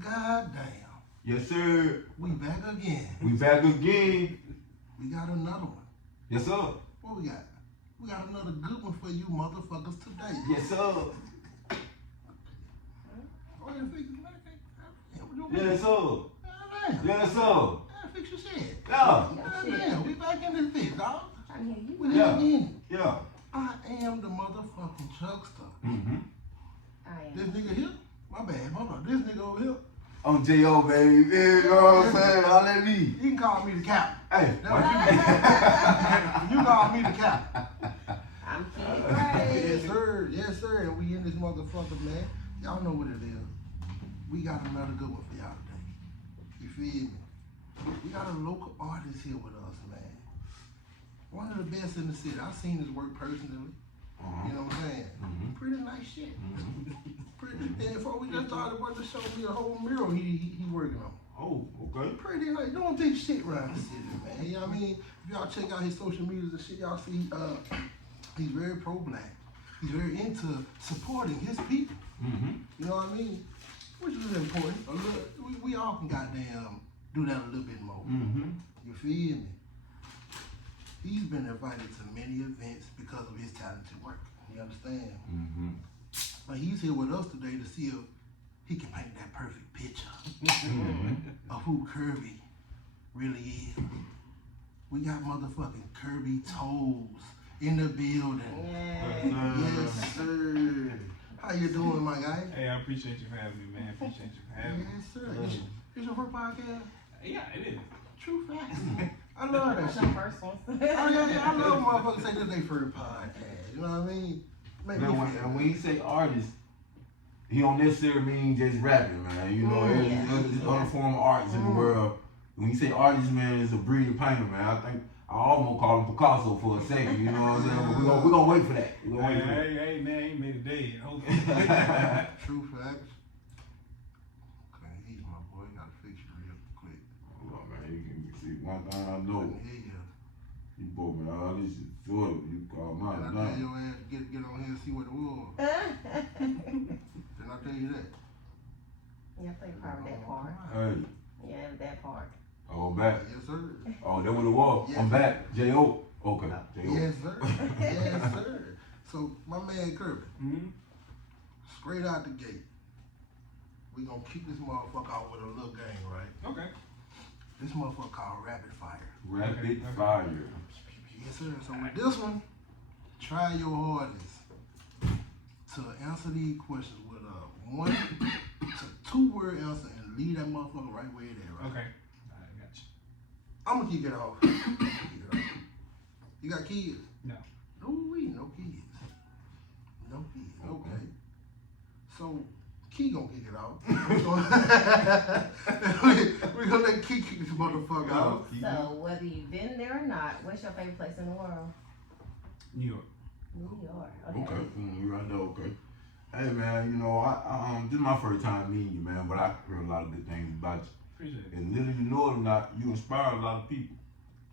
goddamn. Yes, sir. We back again. We back again. We got another one. Yes, sir. What we got? We got another good one for you motherfuckers today. Yes, sir. Oh, you fix it, man? Yes, sir. Damn. Yes, sir. Fix your shit. Yeah. Damn, we back in this bitch, dog. We Yeah. back in. Yeah. I am the motherfucking Chuckster. Mm-hmm. This nigga here? My bad. Hold on. This nigga over here? I'm J.O., baby. You know what I'm saying? Holla at me. You can call me the cap. Hey. You call me the cap. I'm kidding. Right. Yes, sir. Yes, sir. And we in this motherfucker, man. Y'all know what it is. We got another good one for y'all today. You feel me? We got a local artist here with us, man. One of the best in the city. I've seen his work personally. You know what I'm saying? Pretty nice shit. Pretty. And before we just started working, show me a whole mural he working on. Oh, okay. Pretty nice. Doing big shit around the city, man. You know what I mean? If y'all check out his social medias and shit, y'all see he's very pro-black. He's very into supporting his people. You know what I mean? Which is important. A little, we all can goddamn do that a little bit more. You feel me? He's been invited to many events because of his talented work. You understand? But he's here with us today to see if he can paint that perfect picture of who Curbie really is. We got motherfucking Curbie Toles in the building. Yes, sir. How you doing, my guy? Hey, I appreciate you for having me, man. Appreciate you for having me. Yes, sir. Is your first podcast? Yeah, it is. True facts. I love that shit. First one. Oh, yeah, I love motherfuckers say this they first podcast. You know what I mean? Make me Now, feel when he say artist, he don't necessarily mean just rapping, man. You know, there's other form of artists in the world. When you say artist, man, it's a breed of painter, man. I think I almost call him Picasso for a second. You know what I'm saying? But we're gonna wait for that. Hey, man, I ain't made a day yet. Hopefully. True facts. Okay, he's my boy. Gotta fix you real quick. Hold on, man. You can see one thing I know. Yeah. You both, man, all this shit sort of. You call mine. Did I tell your ass to get on here and see what it was? Did I tell you that? Yeah, I think probably that part. Hey. Yeah, that part. Oh, I'm back. Yes, sir. Oh, that what it was. Yes. I'm back. J.O. Okay. J.O. Yes, sir. Yes, sir. So, my man Curbie, straight out the gate, we gonna kick this motherfucker out with a little game, right? Okay. This motherfucker called Rapid Fire. Rapid fire. Yes, sir. So with this one, try your hardest to answer these questions with a 1 to 2 word answer and leave that motherfucker right where it is, right? Okay. I got you. I'm gonna kick it off. You got kids? No. No kids. No kids. Okay. So Key gonna kick it off. We're gonna let Key kick this motherfucker out. So, whether you've been there or not, what's your favorite place in the world? New York. New York. Okay. You right there, okay. Hey, man, you know, I this is my first time meeting you, man, but I heard a lot of good things about you. Appreciate it. And little you know it or not, you inspire a lot of people.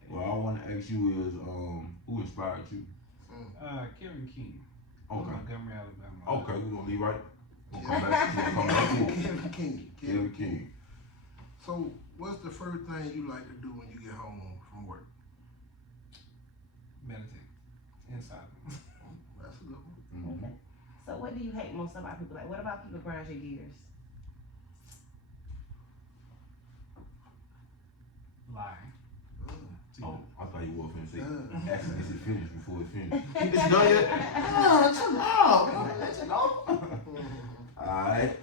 Well, I want to ask you is, who inspired you? Kevin King. Okay. Montgomery, Alabama. Okay, we're going to leave right. We'll come back to Kevin King. Kevin King. So, what's the first thing you like to do when you get home from work? Meditate. Inside. That's a good one. Mm-hmm. So, what do you hate most about people? Like, what about people grind your gears? Lying. Oh, I thought you were finna say, Yeah. actually, this is finished before it's finished. It's done yet? Oh, chill out. Let you know. Alright.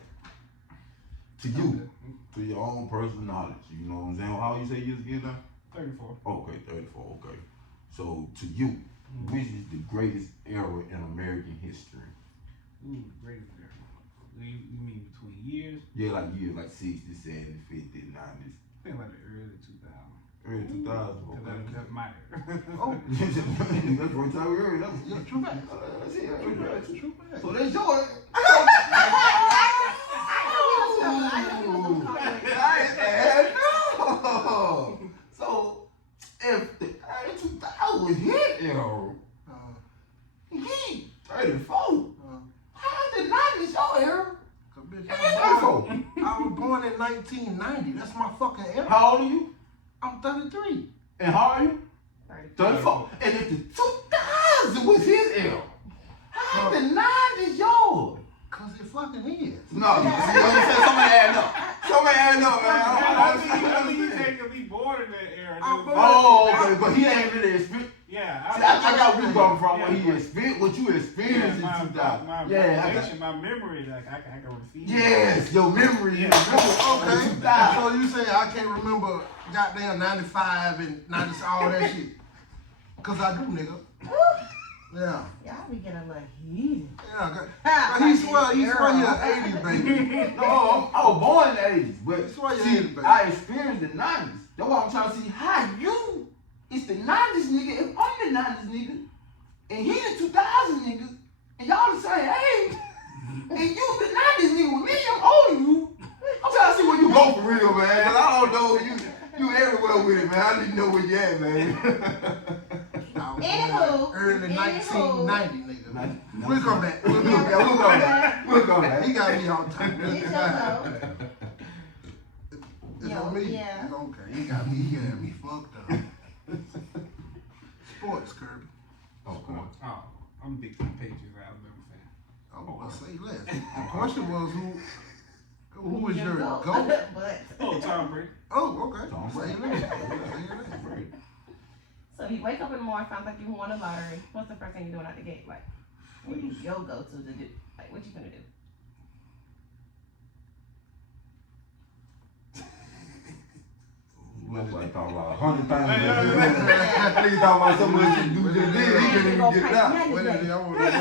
To you, to your own personal knowledge, you know what I'm saying? How you say you was getting now? 34. Okay, 34, okay. So, to you, which is the greatest era in American history? Ooh, greatest era. You mean between years? Yeah, like years, like 60s, 70s, 50s, 90s. I think like the early 2000s. Early 2000s, okay. That's my era. Oh, That's the first time we heard that. yeah, true fact. That's it, True right. fact. True fact. So that's yours. So if the early 2000 was hit, yo, he 34. How did 90s your era? Cause bitch, Yeah, I was born born in 1990. That's my fucking era. How old are you? I'm 33. And how are you? 34. And if the 2000 was his era, how the 90s yours? Cause it fucking is. No, you see what I'm saying? Somebody adding up. Somebody adding up, man. I think you take to be born in that era. Oh, okay, but he ain't really experienced. Yeah, See, I got where you coming from. What he experienced, what you experienced in 2000. My memory, like I can receive. Yes, your memory. Yeah. Okay. So you say I can't remember goddamn 95 and 90 all that shit? Cause I do, nigga. Yeah. Y'all be getting a little heated. Yeah. He swear he 80s, baby. No, I was born in the 80s, but That's why you're see, 80s, baby. I experienced the 90s. That's why I'm trying to see how you, it's the 90s nigga, if I'm the 90s nigga, and he the 2000 nigga, and y'all the same age, and you the 90s nigga with me, I'm older than you. I'm trying to see where you go for real, man, but I don't know, you everywhere with it, man. I didn't know where you at, man. Anywho. Early 1990, nigga. We'll come back. We'll come back. He got me all the time. It's your go. It's Yo, on me. yeah. It's okay. He got me fucked up. Sports, Curbie. Okay. Oh, I'm a big fan Patriots Alabama fan. Oh, well, say less. The question was who is your Go. GOAT? But Oh, Tom Brady. Oh, okay. Tom Say Brady. less. Say less. so you wake up in the morning, find like you won a lottery. What's the first thing you're doing out the gate? Like, what is your go-to to do? Like, what you gonna do? Like talking about 100 times. Nigga talking about so much to do just then, he couldn't even get it out. Wait a minute, I want to That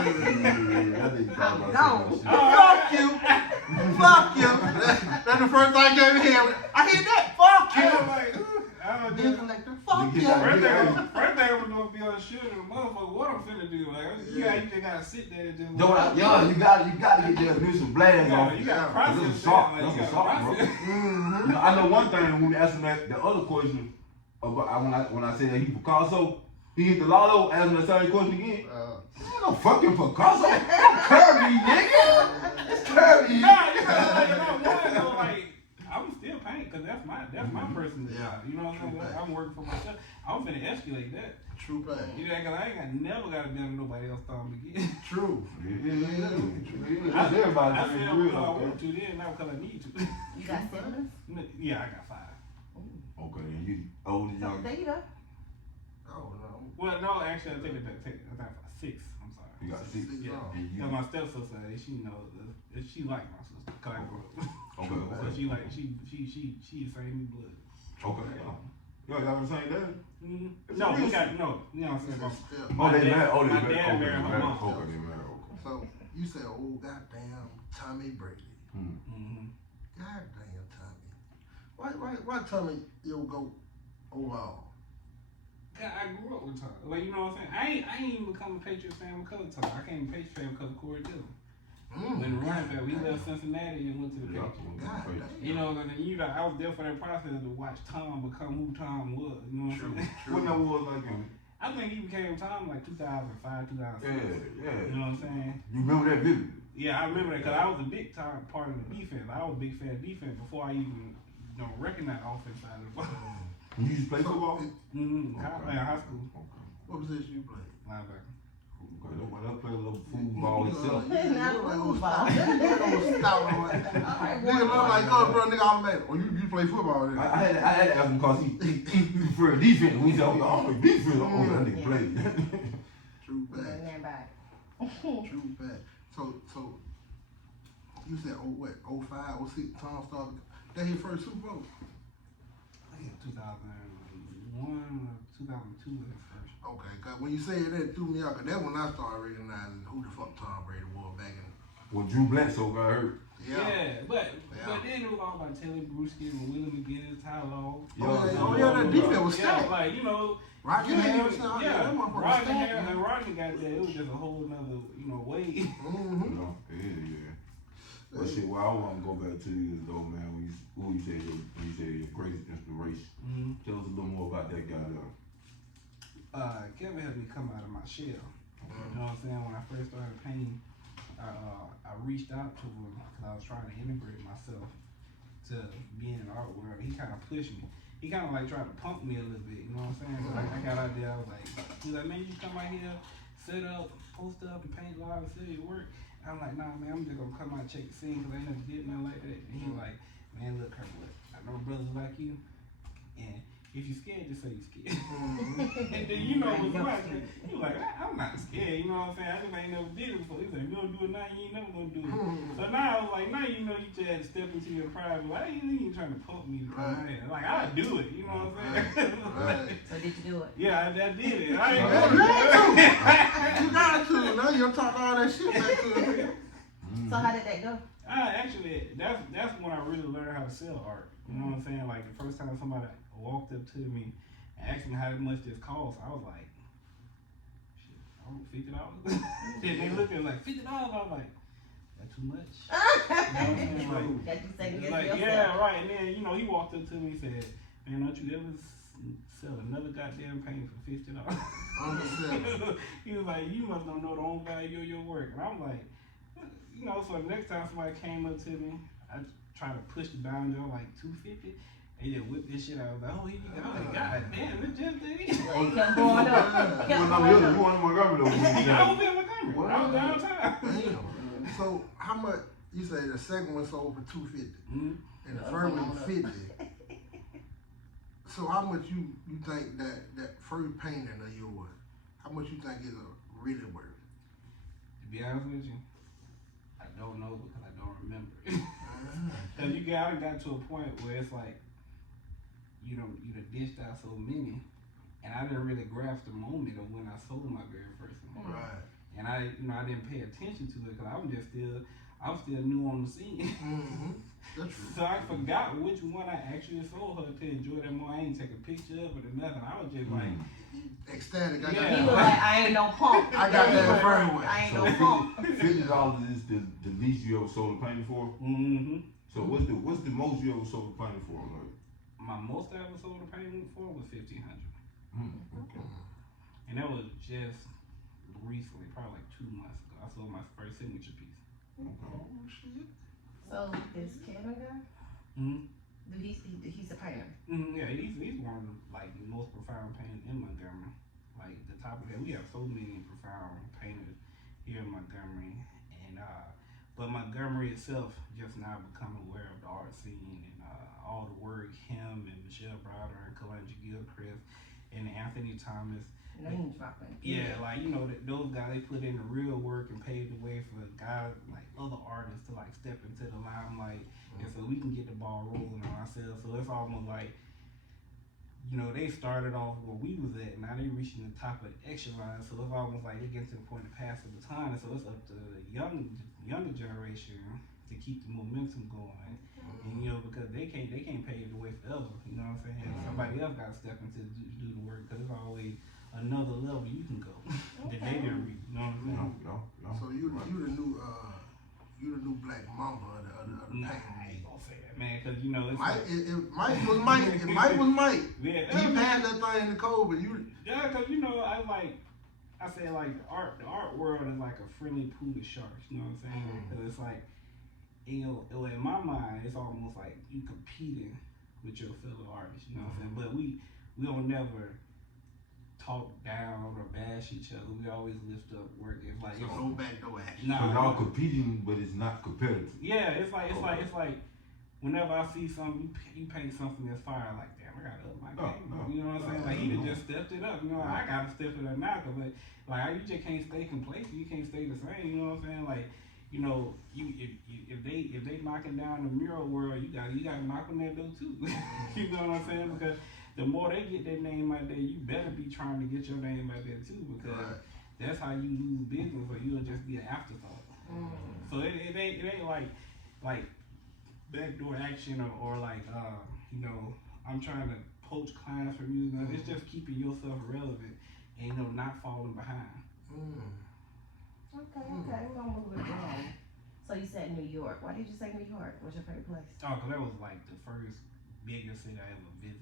nigga talking about so much shit. Fuck you. Fuck you. That's the first thing I came in here. I hear that. Fuck I you. was like, I was Bill just, collector. Fuck you. first thing I'm gonna be on the shoot and the motherfucker, what I'm finna do? Like, you just gotta sit there and just. Yo, you got to get the initial blast off. You gotta Cause process it's a shock. that, like, That's you a gotta shock, bro. process. Mm-hmm. You know, I know one thing when we asked him that, the other question about when I said that he Picasso, he hit the lotto, asked him the same question again. Ain't no fucking Picasso. I'm Curbie, nigga. It's Curbie. No, like, I'm still paying because that's my personal job. You know what I'm saying? I'm working for myself. I'm finna escalate that. True pain. You know, cause I never got to be under nobody else's thumb again. True. Yeah. Everybody I think said it's I'm real because I out want there. to, then not because I need to. You got siblings? Yeah, I got 5. Okay, and you old and So young. there you go. Oh, no. Well, no, actually, I take it back. I got 6. I'm sorry. You got 6. Yeah. And you. Cause my stepsister, she knows, she like my sister. Cause I grew up. Okay. So she like she the same blood. Okay. Yo, y'all been saying that? Mm-hmm. No, we got no. You know what I'm saying? Oh, they married. Oh, they my married. dad Okay, married they her married. mom. Okay, they married. Okay. So you said, oh goddamn Tommy Brady. Mm-hmm. Goddamn Tommy. Why Tommy your GOAT overall? I grew up with Tom. Like, you know what I'm saying? I ain't even become a Patriots fan because of Tom. I came a Patriots fan because of Corey Dillon. When the running back, we left Cincinnati and went to the Patriots. You know, and I was there for that process to watch Tom become who Tom was. You know what I'm saying? What number was like him? I think he became Tom like 2005, 2006. Yeah. You know what I'm saying? You remember that vividly? Yeah, I remember that because I was a big time part of the defense. I was a big fan of defense before I even recognize offense side of the ball. You used to play football? Mm-hmm. High school. Okay. What position you played? Linebacker. Okay, nobody else play a little football itself. Not football. Nigga look like us, bro. Nigga automatic. Oh, you play football then? I had to ask him because he preferred defense. When he said, oh, I play defense. Oh, that nigga played. True And fact. then back. True fact. So you said 05, 06, Tom started. That his first Super Bowl. I think 2001 or 2002 was his first. Okay, cause when you said that, it threw me out. Cause that's when I started recognizing who the fuck Tom Brady was back in. When Drew Bledsoe got hurt. But then it was all about Taylor Bruschi and Willie McGinnis, Ty Law. That defense was stacked. Like, you know. Rocky Harris, Yeah, Roger Harris and Roger got there. It was just a whole nother, way. Mm-hmm. You know, yeah. But shit, what I want to go back to is though, man, when you say your greatest inspiration. Mm-hmm. Tell us a little more about that guy there. Kevin helped me come out of my shell. You know what I'm saying? When I first started painting, I reached out to him because I was trying to integrate myself to being in the art world, he kind of pushed me. He kind of like tried to pump me a little bit, you know what I'm saying? So like I got out there, I was like, he's like, man, you come out here, set up, post up, and paint live and sell your work. And I'm like, nah, man, I'm just gonna come out and check the scene because I ain't never did nothing like that. And he was like, man, look, Curbie, I know brothers like you, and if you scared, just say you scared. And then you know what's like, he was like, I'm not scared, you know what I'm saying? I just ain't never did it before. He's like, you don't do it now, you ain't never gonna do it. So now I was like, now you know you just had to step into your pride. Why you even trying to pump me to come out here? Like, I'll do it, you know what I'm saying? Right. So did you do it? Yeah, I did it. I ain't You going to you got to. Now you done talk all that shit back to him. So how did that go? Actually, that's when I really learned how to sell art. You know what I'm saying? Like the first time somebody walked up to me and asked me how much this cost, I was like, shit, $50. And they looked at me like $50. I was like, that's too much. You know what I'm saying? Got you second guessing Like, yourself. yeah, right. And then he walked up to me and said, man, don't you ever sell another goddamn painting for $50? He was like, you must don't know the own value of your work. And I'm like, so the next time somebody came up to me, I tried to push the boundary. I'm like $250. And yeah, whip this shit out. I was like, oh, here you go. I was like, God damn, this just did it. They kept going up. You want Montgomery though? I was in Montgomery. I was downtown. Damn. So how much? You say the second one sold for $250, and the first one $50. So how much you think that first painting of yours? How much you think is really worth? To be honest with you, I don't know because I don't remember. Cause I got to a point where it's like you done dished out so many, and I didn't really grasp the moment of when I sold my very first one. Right. And I didn't pay attention to it because I'm still new on the scene. That's true. So I forgot which one I actually sold her to enjoy that more. I ain't take a picture of it or nothing. I was just like ecstatic. He was like, I ain't no punk. I got that first one. I ain't no punk. $50 is the least you ever sold a painting for. Mm-hmm. So what's the most you ever sold a painting for? Like? My most I ever sold a painting for was $1,500. Okay. And that was just recently, probably like 2 months ago. I sold my first signature piece. Oh shit. So this Kevin guy, Mm-hmm. he's a painter. Mm-hmm. Yeah, he's one of the most profound painters in Montgomery. Like the top of that, we have so many profound painters here in Montgomery, and but Montgomery itself just now become aware of the art scene and all the work him and Michelle Browder and Kalanja Gilchrist and Anthony Thomas. Name dropping. Yeah, those guys, they put in the real work and paved the way for guys like other artists to step into the limelight, and so we can get the ball rolling on ourselves. So it's almost like, they started off where we was at, now they reaching the top of the echelon. So it's almost like they get to the point of passing the baton. So it's up to the younger generation to keep the momentum going. And because they can't pave the way forever. You know what I'm saying? Somebody else got to step into do the work because it's always another level you can go that they didn't reach. You know what I'm saying? So you the new black mama of the painting. I ain't gonna say that, man, because it's If Mike was Mike, if Mike was Mike, yeah, he passed that thing to Cole, but you. Yeah, because I say the art world is like a friendly pool of sharks. You know what I'm saying? Because it's like, in my mind, it's almost like you competing with your fellow artists. You know what I'm saying? But we don't never talk down or bash each other. We always lift up work. It's like No backdoor action. So y'all competing, but it's not competitive. Yeah, it's like whenever I see something, you paint something that's fire, like damn, I gotta up my game. You know what I'm saying? Like he done just stepped it up. I gotta step it up now, but you just can't stay complacent. You can't stay the same. You know what I'm saying? Like, if they knocking down the mural world, you gotta knock on that door too. You know what I'm saying? Because the more they get their name out there, you better be trying to get your name out there too, because that's how you lose business, or you'll just be an afterthought. So it ain't like backdoor action or I'm trying to poach clients from you. It's just keeping yourself relevant and not falling behind. Okay, we're gonna move it along. So you said New York. Why did you say New York? What's your favorite place? Oh, because that was the first biggest city I ever visited.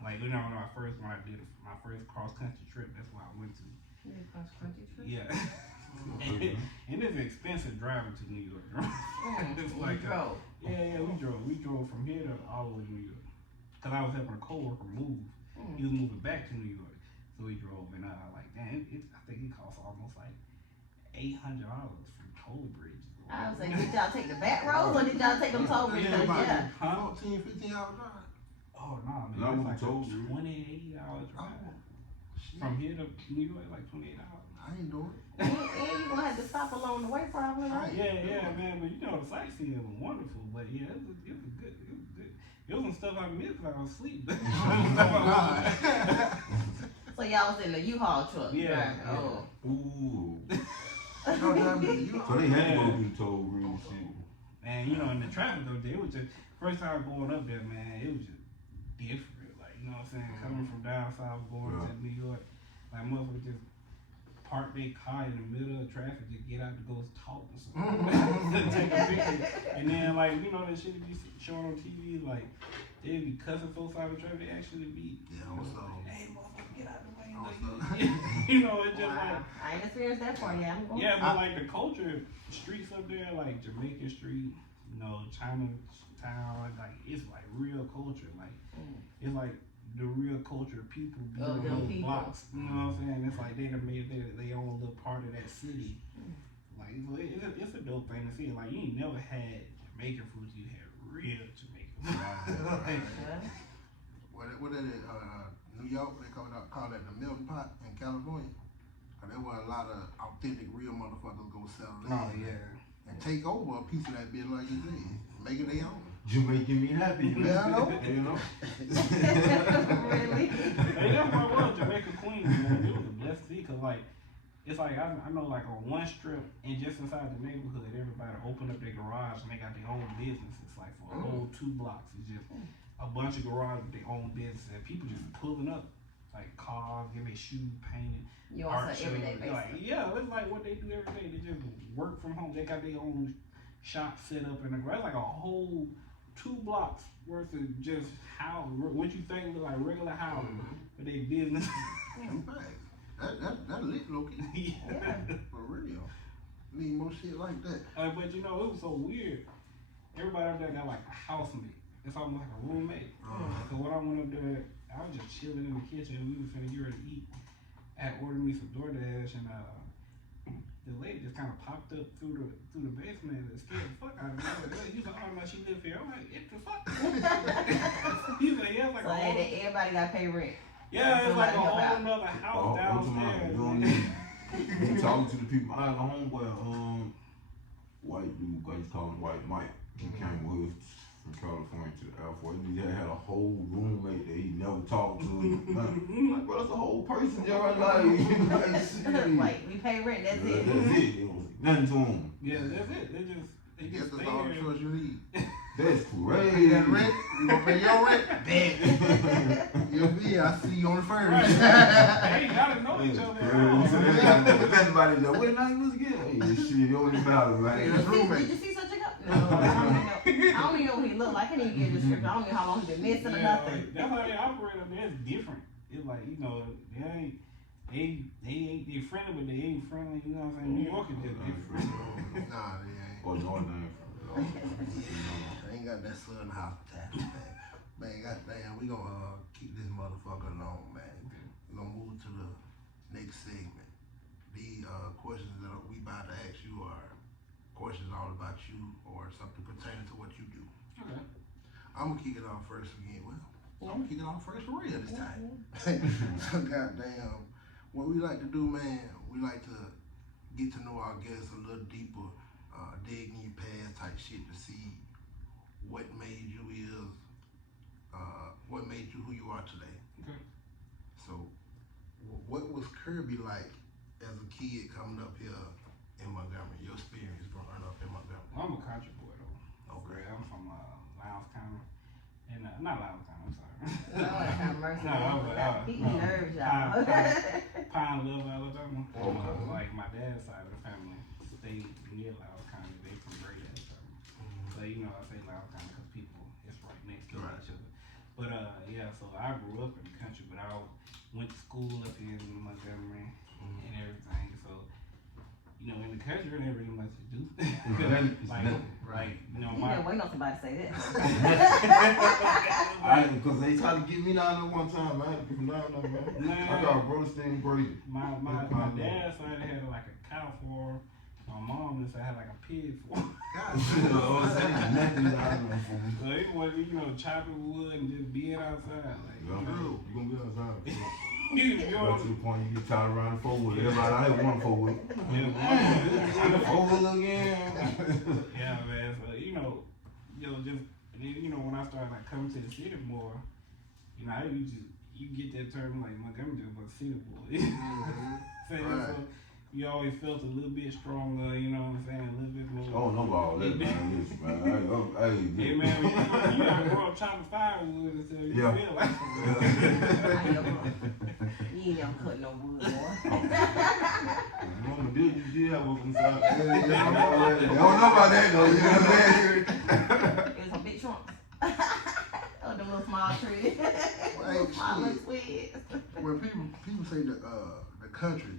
When I did my first cross country trip, that's where I went to. You did cross country trip? Yeah. And it's expensive driving to New York. It's like drove. We drove from here to all the way to New York. Cause I was helping a coworker move. He was moving back to New York, so we drove. And I like, damn, I think it costs almost like $800 from toll bridges. I was like, did y'all take the back roads or did y'all take them toll bridges? Yeah. 14, 15 hour drive. Oh no, man, No, it's like toll $20, $80 drive. From here to New York, like $28. I ain't doing it. And you gonna have to stop along the way probably, right? Yeah, man. But you know, the sightseeing was wonderful. But yeah, it was good. It was some stuff I missed because I was asleep. So y'all was in the U-Haul truck. Yeah. Right? Oh. Ooh. No, damn it, you So they had to go through toll green shit. And you know, in the traffic though, it was just first time going up there, man. It was just different. Like you know what I'm saying, coming from down south going to New York, like motherfuckers just park their car in the middle of traffic to get out to go talk or something. Take a picture. And then like you know that shit be showing on TV, like they be cussing folks out of traffic. They actually be hey motherfucker, get out the way. Like, you know, it's just like I ain't experienced that part yet. yeah, but like the culture streets up there, like Jamaican Street, you know, Chinatown, like it's like real culture. Like it's like the real culture of people be on those blocks. You know what I'm saying? It's like they done made their own little part of that city. Like it's a dope thing to see. Like you ain't never had Jamaican food, you had real Jamaican food. What is it? New York, they call that the melting pot in California. Cause there were a lot of authentic, real motherfuckers go settle in. Oh yeah. And take over a piece of that bitch like you said. Make it their own. You making me happy. Yeah, I know. You know? Really? Hey, that's what it was, Jamaica Queens, man. It was a blessed city, cause like, it's like, I know like on one strip, and just inside the neighborhood, everybody opened up their garage and they got their own business. It's like for a whole 2 blocks, it's just a bunch of garages with their own business, and people just pulling up, like cars, getting their shoes painted. You on art some everyday shows. basis. Like, yeah, it's like what they do every day. They just work from home. They got their own shop set up in the garage. It's like a whole 2 blocks worth of just how what you think look like regular houses, but they business. That lit, Loki. Yeah. For real. Need more shit like that. But you know, it was so weird. Everybody up there got like a housemate. It's almost like a roommate. So when I went up there, I was just chilling in the kitchen. We was finna get ready to eat. I ordered me some DoorDash, and the lady just kind of popped up through the basement and scared the fuck out of me. I was like, he's like, oh no, she live here. I'm like, what the fuck? He's like, yeah, it's like So everybody got to pay rent. yeah, it's like a Somebody help whole out. nother house downstairs. You talking to the people. I had a homeboy, white dude, I used to call him White Mike. He came with us from California to the Air Force. He had a whole roommate that he never talked to. Like, bro, that's a whole person, just like, Like, we pay rent, that's it. That's it. It was nothing to him. Yeah, that's it. They Guess just that's stay all the there. trust you need. That's Pay crazy. that rent, you gonna pay your rent? Bet. You'll be, I see you on the first. Right. They ain't gotta know each other. Everybody know what name was again? Hey, shit, you don't even matter, man. That's roommate. Did you see such a guy? No, I don't even know what he looked like. I can't even get a description. I don't know how long he's been missing or nothing. Like, that's how they operate up there. It's different. It's like, you know, they friendly, but they ain't friendly. You know what I'm saying? New York is just different. Nah, they ain't. Oh, no name. I ain't got that southern hospitality, man. Man, goddamn, we gonna keep this motherfucker alone, man. We gonna move to the next segment. The questions that we about to ask you are questions all about you or something pertaining to what you do. Okay. I'm gonna kick it off first again. Well, I'm gonna kick it off first for real this time. So goddamn, what we like to do, man, we like to get to know our guests a little deeper, digging your past type shit to see what made you what made you who you are today. Okay. So, what was Curbie like as a kid coming up here in Montgomery? Your experience growing up in Montgomery? I'm a country boy though. Okay. I'm from Lowndes County, and not Lowndes County. I'm sorry. Lord have mercy. No, He nerves, y'all. Pine Bluff, Alabama. Okay. Like my dad's side of the family stayed near Lowndes County. They from Great Alabama. So you know I say Lowndes County because people it's right next to each other. But yeah, so I grew up in the country, but I went to school up in Montgomery and everything. So you know, in the country, there ain't really much to do. like, you know, You been waiting on somebody to say that. Because they tried to get me down there one time, man. Get me down there, man. I got a brother staying Brady. My dad's side had like a cow farm. My mom just had like a pig farm. So it was, you know, chopping wood and just being outside. Like, you gonna be outside. you Go to the point you get tired of riding 4-wheel. Everybody out here want 4-wheel. Yeah, 4-wheel again. yeah, man. So just you know, when I started like coming to the city more, you know, you get that term like Montgomery just was a city boy. So you always felt a little bit stronger, you know what I'm saying, a little bit more. Oh, no ball that, man. Listen, man. Hey, man, you gotta grow up chopping firewood until you feel like You ain't never cut no wood, boy. Mama did, you did have one inside. They don't know about that, though. You know what I'm saying? It was some big trunks. Oh, them little small trees. Well, Little small little twigs. When people say the country,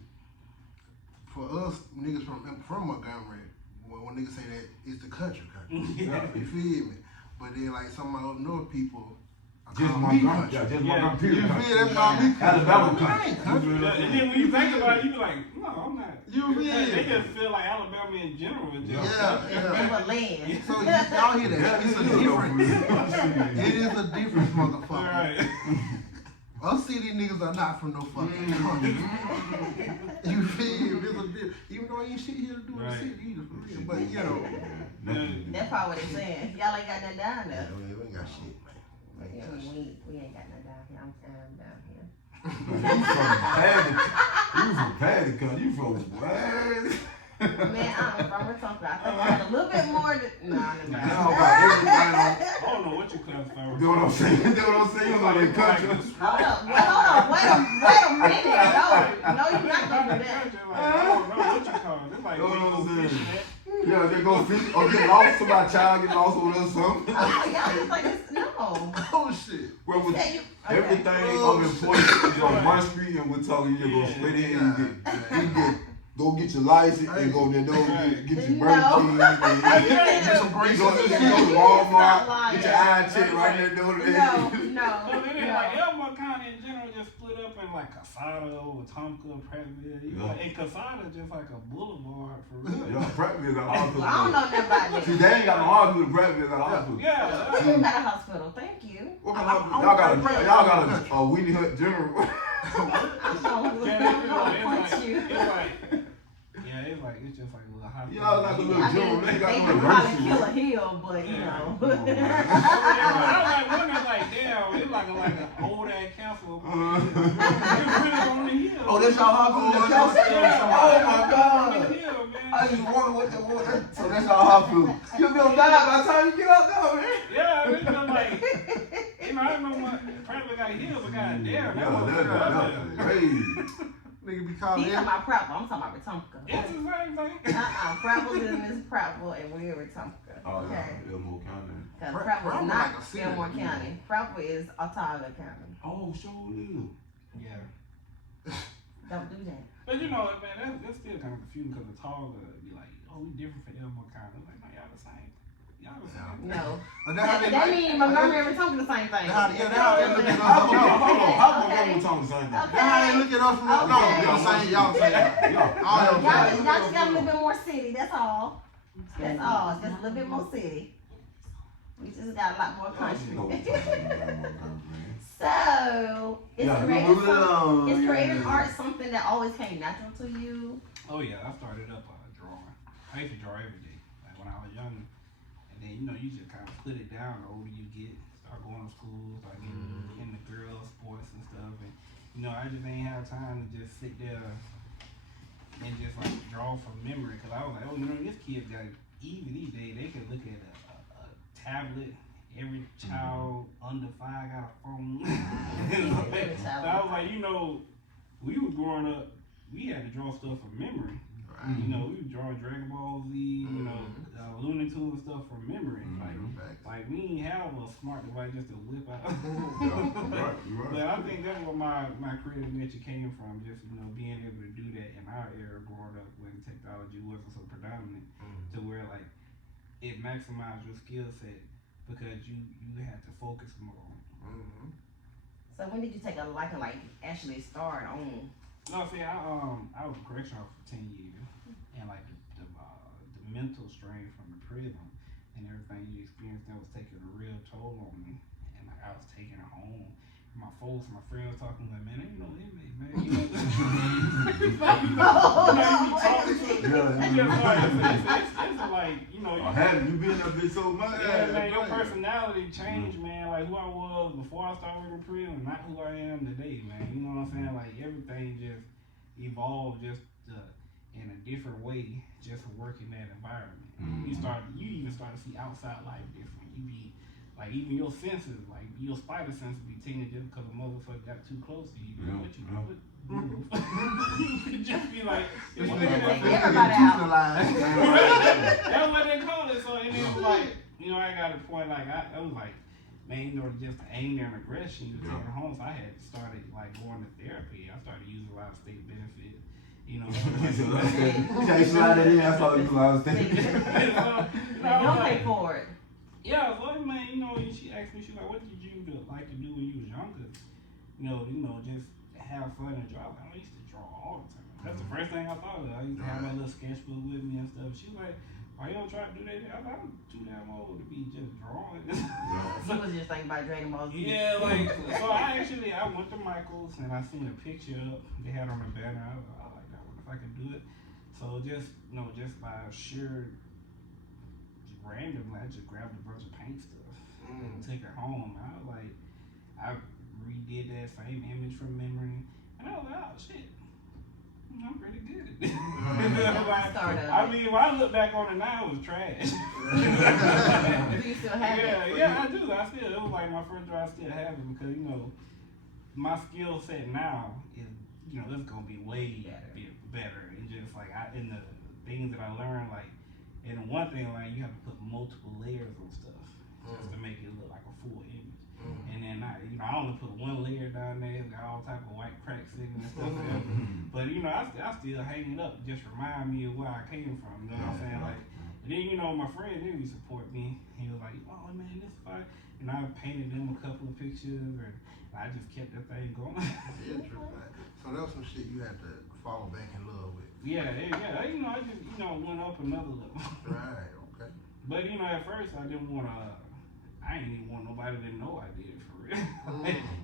for us niggas from Montgomery, when niggas say that, it's the country. Yeah. You feel me? But then like some of those north people, Just Montgomery. Yeah, just Montgomery. You feel that call me country? Alabama country. And then when you think about it, you be like, no, I'm not. You feel They me? just feel like Alabama in general is just Give a land. So y'all hear that? It's a difference. It is a difference, motherfucker. Right. Us city niggas are not from no fucking country. You feel me? It's a difference. Even though ain't shit here to do in the city either, for real. But you know. That's probably what they saying. Y'all ain't got nothing down there. We ain't got shit, man. Yeah, we ain't got nothing down here. I'm down here. You from Patty Country. You from what? Man, I'm from Wetumpka. I think I had a little bit more than Now about everything I don't know what you classify. You know what I'm saying? You know what I'm saying? You know that country. Hold up. Wait a minute. No, you're not gonna do that. I don't know what you call it. It's like You know what I'm we go saying? fishing. Yeah, they go fish or get lost. Somebody child get lost over there or something. Oh, y'all just like this. No. Oh shit. Well, with Yeah, everything of importance is on one street, and we're talking. You go straight in and get. Go get your license and go there. Get your Burger King. Get some You braces go and to shit. Walmart. Get your eye checked right there. So then like Elmore County in general just split up in like Casada, Wetumpka, Prattville. You know, and Casada just like a boulevard for real. Yeah, Prattville got a hospital. I don't know nothing about that. See, they ain't got no hospital. Prattville got a hospital. Yeah. We got a hospital. Thank you. What kind of hospital? Y'all got a Weenie Hut General. It's just like a little hospital. Y'all like a little general. They got They no could probably emergency. kill a hill, but you know. I was like wondering, like, damn, it's like an old ass castle. It's really on the hill. Oh, that's y'all hospital? Oh my God. I just wonder what the water. So that's y'all hospital. You'll be on die by the time you get out there, man. Yeah, it's just like, you know, I don't know what, probably got hills, but goddamn, that was Crazy. Nigga be calling He's talking about Prattville. I'm talking about Wetumpka. It's the same thing. Prattville is Prattville and we're Wetumpka. Oh, Okay. yeah, Elmore County. Because Prattville Prattville is like not a city. Elmore County. Prattville is Ottawa County. Oh, sure is. Yeah. Don't do that. But you know, man, that's still kind of confusing because it's hard to be like, oh, we different from Elmore County. I'm like, no, y'all the same. Y'all the same. No. That That means Montgomery and Wetumpka the same thing. How they look at us. Hold on. How come we're talking the same thing? Okay. That's how they look at us. No, y'all saying y'all saying. Y'all just got a little bit more city, that's all. That's all. Just a little bit more city. We just got a lot more country. So, is creative art something that always came natural to you? Oh yeah, I started up drawing. I used to draw every day, like when I was young. And then you know you just kind of put it down. The older you get, start going to school, start getting in the girls' sports and stuff. And you know I just ain't have time to just sit there and just like draw from memory. Cause I was like, oh, you know, this kid got even these days they can look at a tablet. Every child under 5 got a phone. So I was like, you know, we was growing up, we had to draw stuff from memory. Right. Right. You know, we were drawing Dragon Ball Z, you know, Looney Tunes stuff from memory. Like we ain't have a smart device just to whip out. Right. But I think that's where my creative nature came from, just, you know, being able to do that in our era growing up when technology wasn't so predominant, to where like it maximized your skill set because you had to focus more on it. So when did you take a liking, like actually start on? No, see, I was a correction officer for 10 years, and like the mental strain from the prison and everything you experienced that was taking a real toll on me, and like I was taking it home. My folks, my friends talking like, man, ain't no inmate, man. You know, you be talking to, it's like, you know, you been in that bitch so much. Yeah, man, your personality changed, man. Like who I was before I started working in prison, not who I am today, man. You know what I'm saying? Like everything just evolved just in a different way, just working that environment. You even start to see outside life different. You be like even your senses, like your spider senses be tingling just because a motherfucker got too close to you. What you could just be like, everybody out. That's what they call it. So and it was like, you know, I got a point like I was like, man, you know, just anger and aggression you taking home. So I had started like going to therapy. I started using a lot of state benefits. You know, slide it in. I thought you was a lot of state. Don't pay for it. Yeah, so man, you know, she asked me, she was like, what did you like to do when you was younger? You know, just have fun and draw. I used to draw all the time. That's the first thing I thought of. I used to have my little sketchbook with me and stuff. She was like, why you don't try to do that? I was like, I'm too damn old to be just drawing. She was just thinking about Dragon Ball Z. Yeah, like, so I went to Michael's and I seen a picture up they had on the banner. I was like, I like that one if I could do it. So just, you know, just by sheer randomly, I just grabbed a bunch of paint stuff and took it home. I was like, I redid that same image from memory, and I was like, oh shit, I'm pretty good at this. I mean, when I look back on it now, it was trash. Do you still have it? Yeah, I do. It was like my first draw. I still have it because, you know, my skill set now is, you know, it's gonna be way better. And just like in the things that I learned, like. And one thing, like, you have to put multiple layers on stuff just to make it look like a full image. And then I only put one layer down there, it's got all type of white cracks in it and stuff. But you know, I still hang it up, just remind me of where I came from. You know what I'm saying? Like, and then, you know, my friend didn't support me. He was like, oh man, this fight. And I painted them a couple of pictures, and I just kept that thing going. So that was some shit you had to fall back in love with. Yeah. You know, I just, you know, went up another level. Right, okay. But you know, at first I didn't even want nobody to know I did it for real.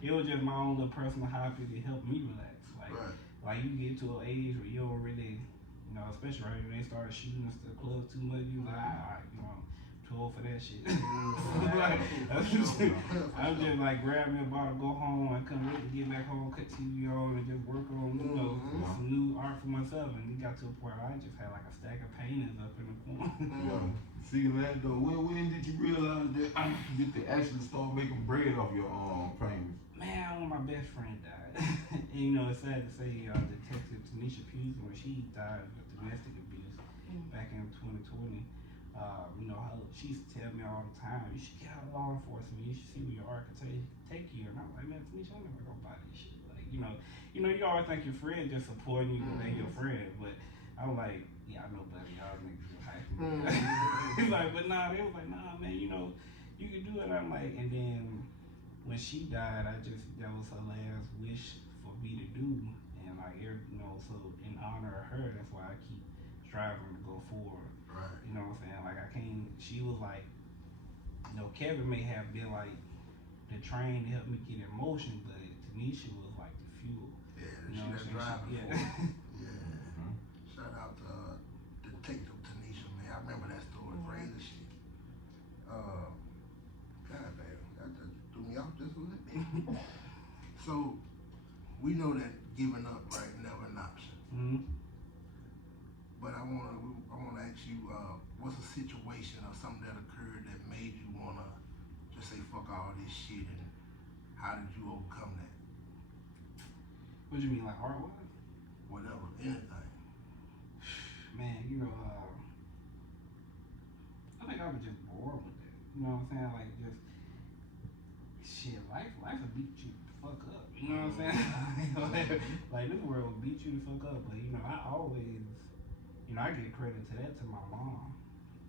It was just my own little personal hobby to help me relax. Like you get to an age where you don't really, you know, especially right when they start shooting us to the club too much, you like, you know, too old for that shit. I'm just like grab me a bottle, go home, I couldn't wait to get back home, cut TV on, and just work on, you know, some new art for myself. And it got to a point where I just had like a stack of paintings up in the corner. See that though, when did you realize that you could actually start making bread off your paintings? Man, when my best friend died, and you know, it's sad to say, Detective Tanisha Pusey, when she died of domestic abuse back in 2020, you know, she used to tell me all the time, you should get out of law enforcement, you should see where your art can take you. And I'm like, man, Tanisha, I'm never gonna buy this shit. Like, you know, you always think your friend just supporting you because they're your friend, but I'm like, yeah, I know, buddy, y'all niggas just hype me. He's like, but nah, they was like, nah, man, you know, you can do it. I'm like, and then when she died, that was her last wish for me to do, and like, you know, so in honor of her, that's why I keep striving to go forward. Right. You know what I'm saying? Like she was like, you know, Kevin may have been like the train to help me get in motion, but Tanisha was like the fuel. Yeah, you know she that driving yeah. Shout out to Detective Tanisha, man. I remember that story, crazy shit. God damn, that just threw me off just a little bit. So we know that giving up, right, never an option. But I wanna ask you, what's a situation or something that occurred that made you wanna just say fuck all this shit, and how did you overcome that? What do you mean, like art-wise? Whatever, anything. man, you know, I think I was just bored with that. You know what I'm saying? Like just shit, life will beat you the fuck up. You know what I'm saying? Like this world will beat you the fuck up. But you know, I always, you know, I get credit to that to my mom.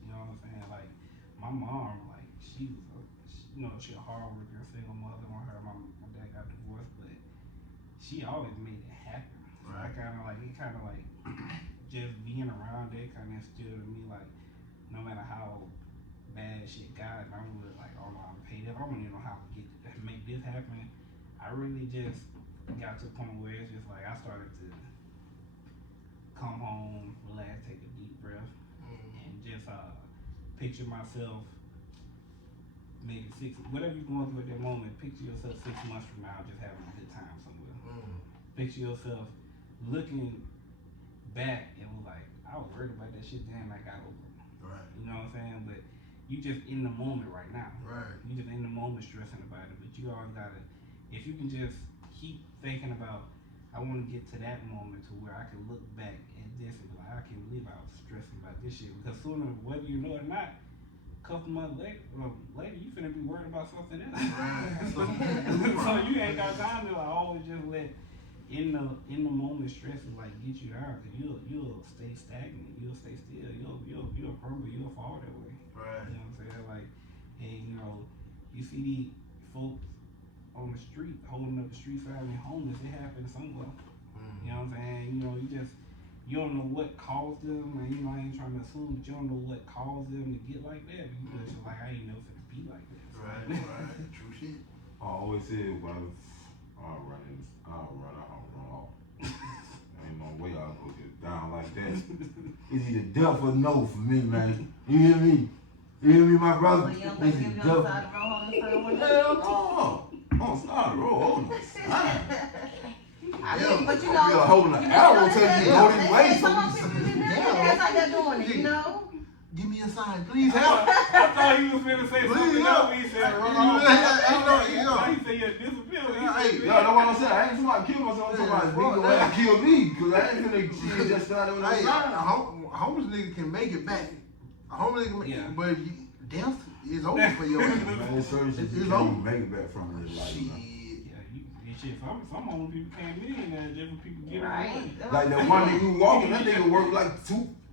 You know what I'm saying? Like my mom, like she was, you know, she a hard working single mother. When my dad got divorced, but she always made it happen. So I kind of like it, kind of like just being around it kind of instilled in me like no matter how bad shit got, I was like, oh no, I'm paid up. I don't even know how to make this happen. I really just got to a point where it's just like I started to come home, relax, take a deep breath, and just picture myself maybe whatever you're going through at that moment, picture yourself 6 months from now just having a good time somewhere. Picture yourself looking back and was like, I was worried about that shit then I got over it. Right. You know what I'm saying? But you just in the moment right now. Right. You just in the moment stressing about it. But you always gotta, if you can just keep thinking about, I want to get to that moment to where I can look back at this and be like, I can't believe I was stressing about this shit. Because sooner, whether you know it or not, a couple months later, you finna be worried about something else. Right. So you ain't got time to always just let in the moment stress is like get you down, cause you'll stay stagnant, you'll stay still, you'll crumble, you'll fall that way. Right. You know what I'm saying? Like, and you know, you see these folks on the street holding up the street side and homeless. It happens somewhere. You know what I'm saying? You know, you don't know what caused them, and you know I ain't trying to assume, but you don't know what caused them to get like that. You just like I ain't know if it'd be like that. So, Right. True shit. I always said, well, I'll run off. Ain't no way I'll go get down like that. It's either death or no for me, man. You hear me? You hear me, my brother? Well, you don't think It's you'll be either on the death. side of the road holding the phone? Hell no. On the side of the road, on the side. I mean, but you You're know, holding an arrow till you go this way. Some people do that. That's how they're doing it, you know? Give me a sign, please help. I thought he was finna say something else when he said run off. Now he said you're disappearing. Hey, No, that's what I'm saying. I ain't somebody kill myself. Somebody nigga want to kill me. Cause I ain't finna shit just started with no Hey, sign. a homeless nigga can make it back. A homeless nigga, Yeah. but death is over for your ass. Man, it's certain shit you It's can't over. even make it back from this life. Shit. Man. Shit, some homeless people can't millionaires, different people get Right. Like that one nigga who walking, that nigga work like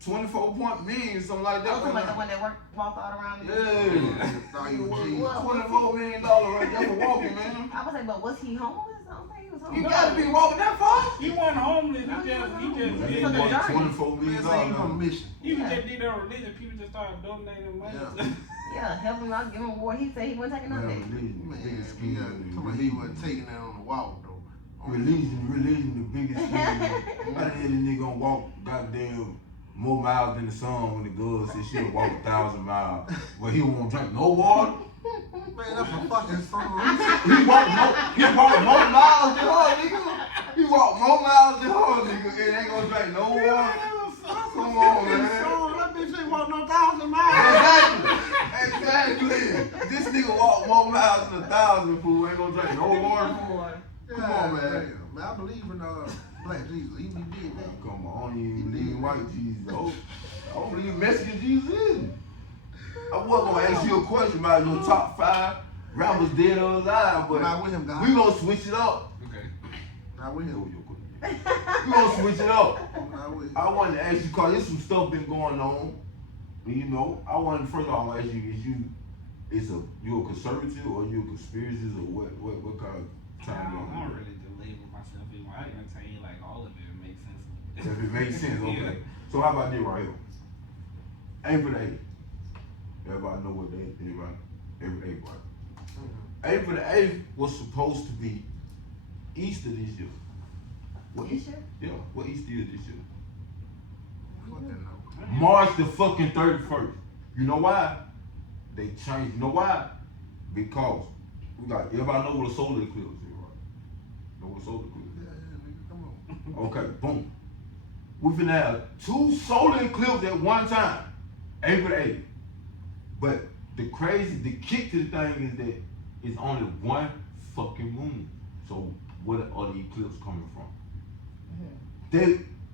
24 million, something like that. Oh, like the one that walk all around the Yeah. Thought you was Well, $24 million right there for walking, man. I would say, but was he homeless? I don't think he was You homeless. gotta be walking that far. He wasn't homeless. He That just nigga did walked that. $24 Man, million. say you on a mission. He was just did that on religion. People just started donating money. Yeah. Yeah, help him out, give him a award. He said he wasn't taking Man, nothing. religion, the Man, biggest he scheme. wasn't taking that on the wall though. Religion, the biggest scheme. How the hell this nigga gonna walk goddamn more miles than the sun when the girl said she'll walk 1,000 miles, but he won't drink no water? Man, that's a fucking song. He walk more miles than her, nigga. He walk more miles than her, nigga, and ain't gonna drink no water. Come on, man. That bitch ain't walk no 1,000 miles. Exactly. This nigga walk more miles than 1,000, fool. Ain't gonna drink no water. Come on, man. Man, I believe in Black Jesus. He did that. Come on, you ain't believe in white Jesus. I don't believe Mexican Jesus is. I was gonna ask you a question about your top 5 rappers dead or alive, but Not with him, guys. we gonna switch it up. Okay. Not with him. We gonna switch it up. Not with him. I wanted to ask you, cause there's some stuff been going on. You know, I wanted first of all I want to ask you, you a conservative or you a conspiracist or what kind of I time? don't really label myself anymore. I can tell you like all of it makes sense. If it makes sense, okay. Yeah. So how about this right here? April the 8th. Everybody know what day? Every April, right? April the 8th was supposed to be Easter this year. What This year? Yeah, what Easter is this year? Fucking no. March the fucking 31st. You know why? They changed. You know why? Because we got everybody know what a solar eclipse is, right? Know what a solar eclipse is? Yeah, nigga, come on. Okay, boom. We finna have 2 solar eclipses at one time. April 8th. But the kick to the thing is that it's only one fucking moon. So where are the eclipse coming from?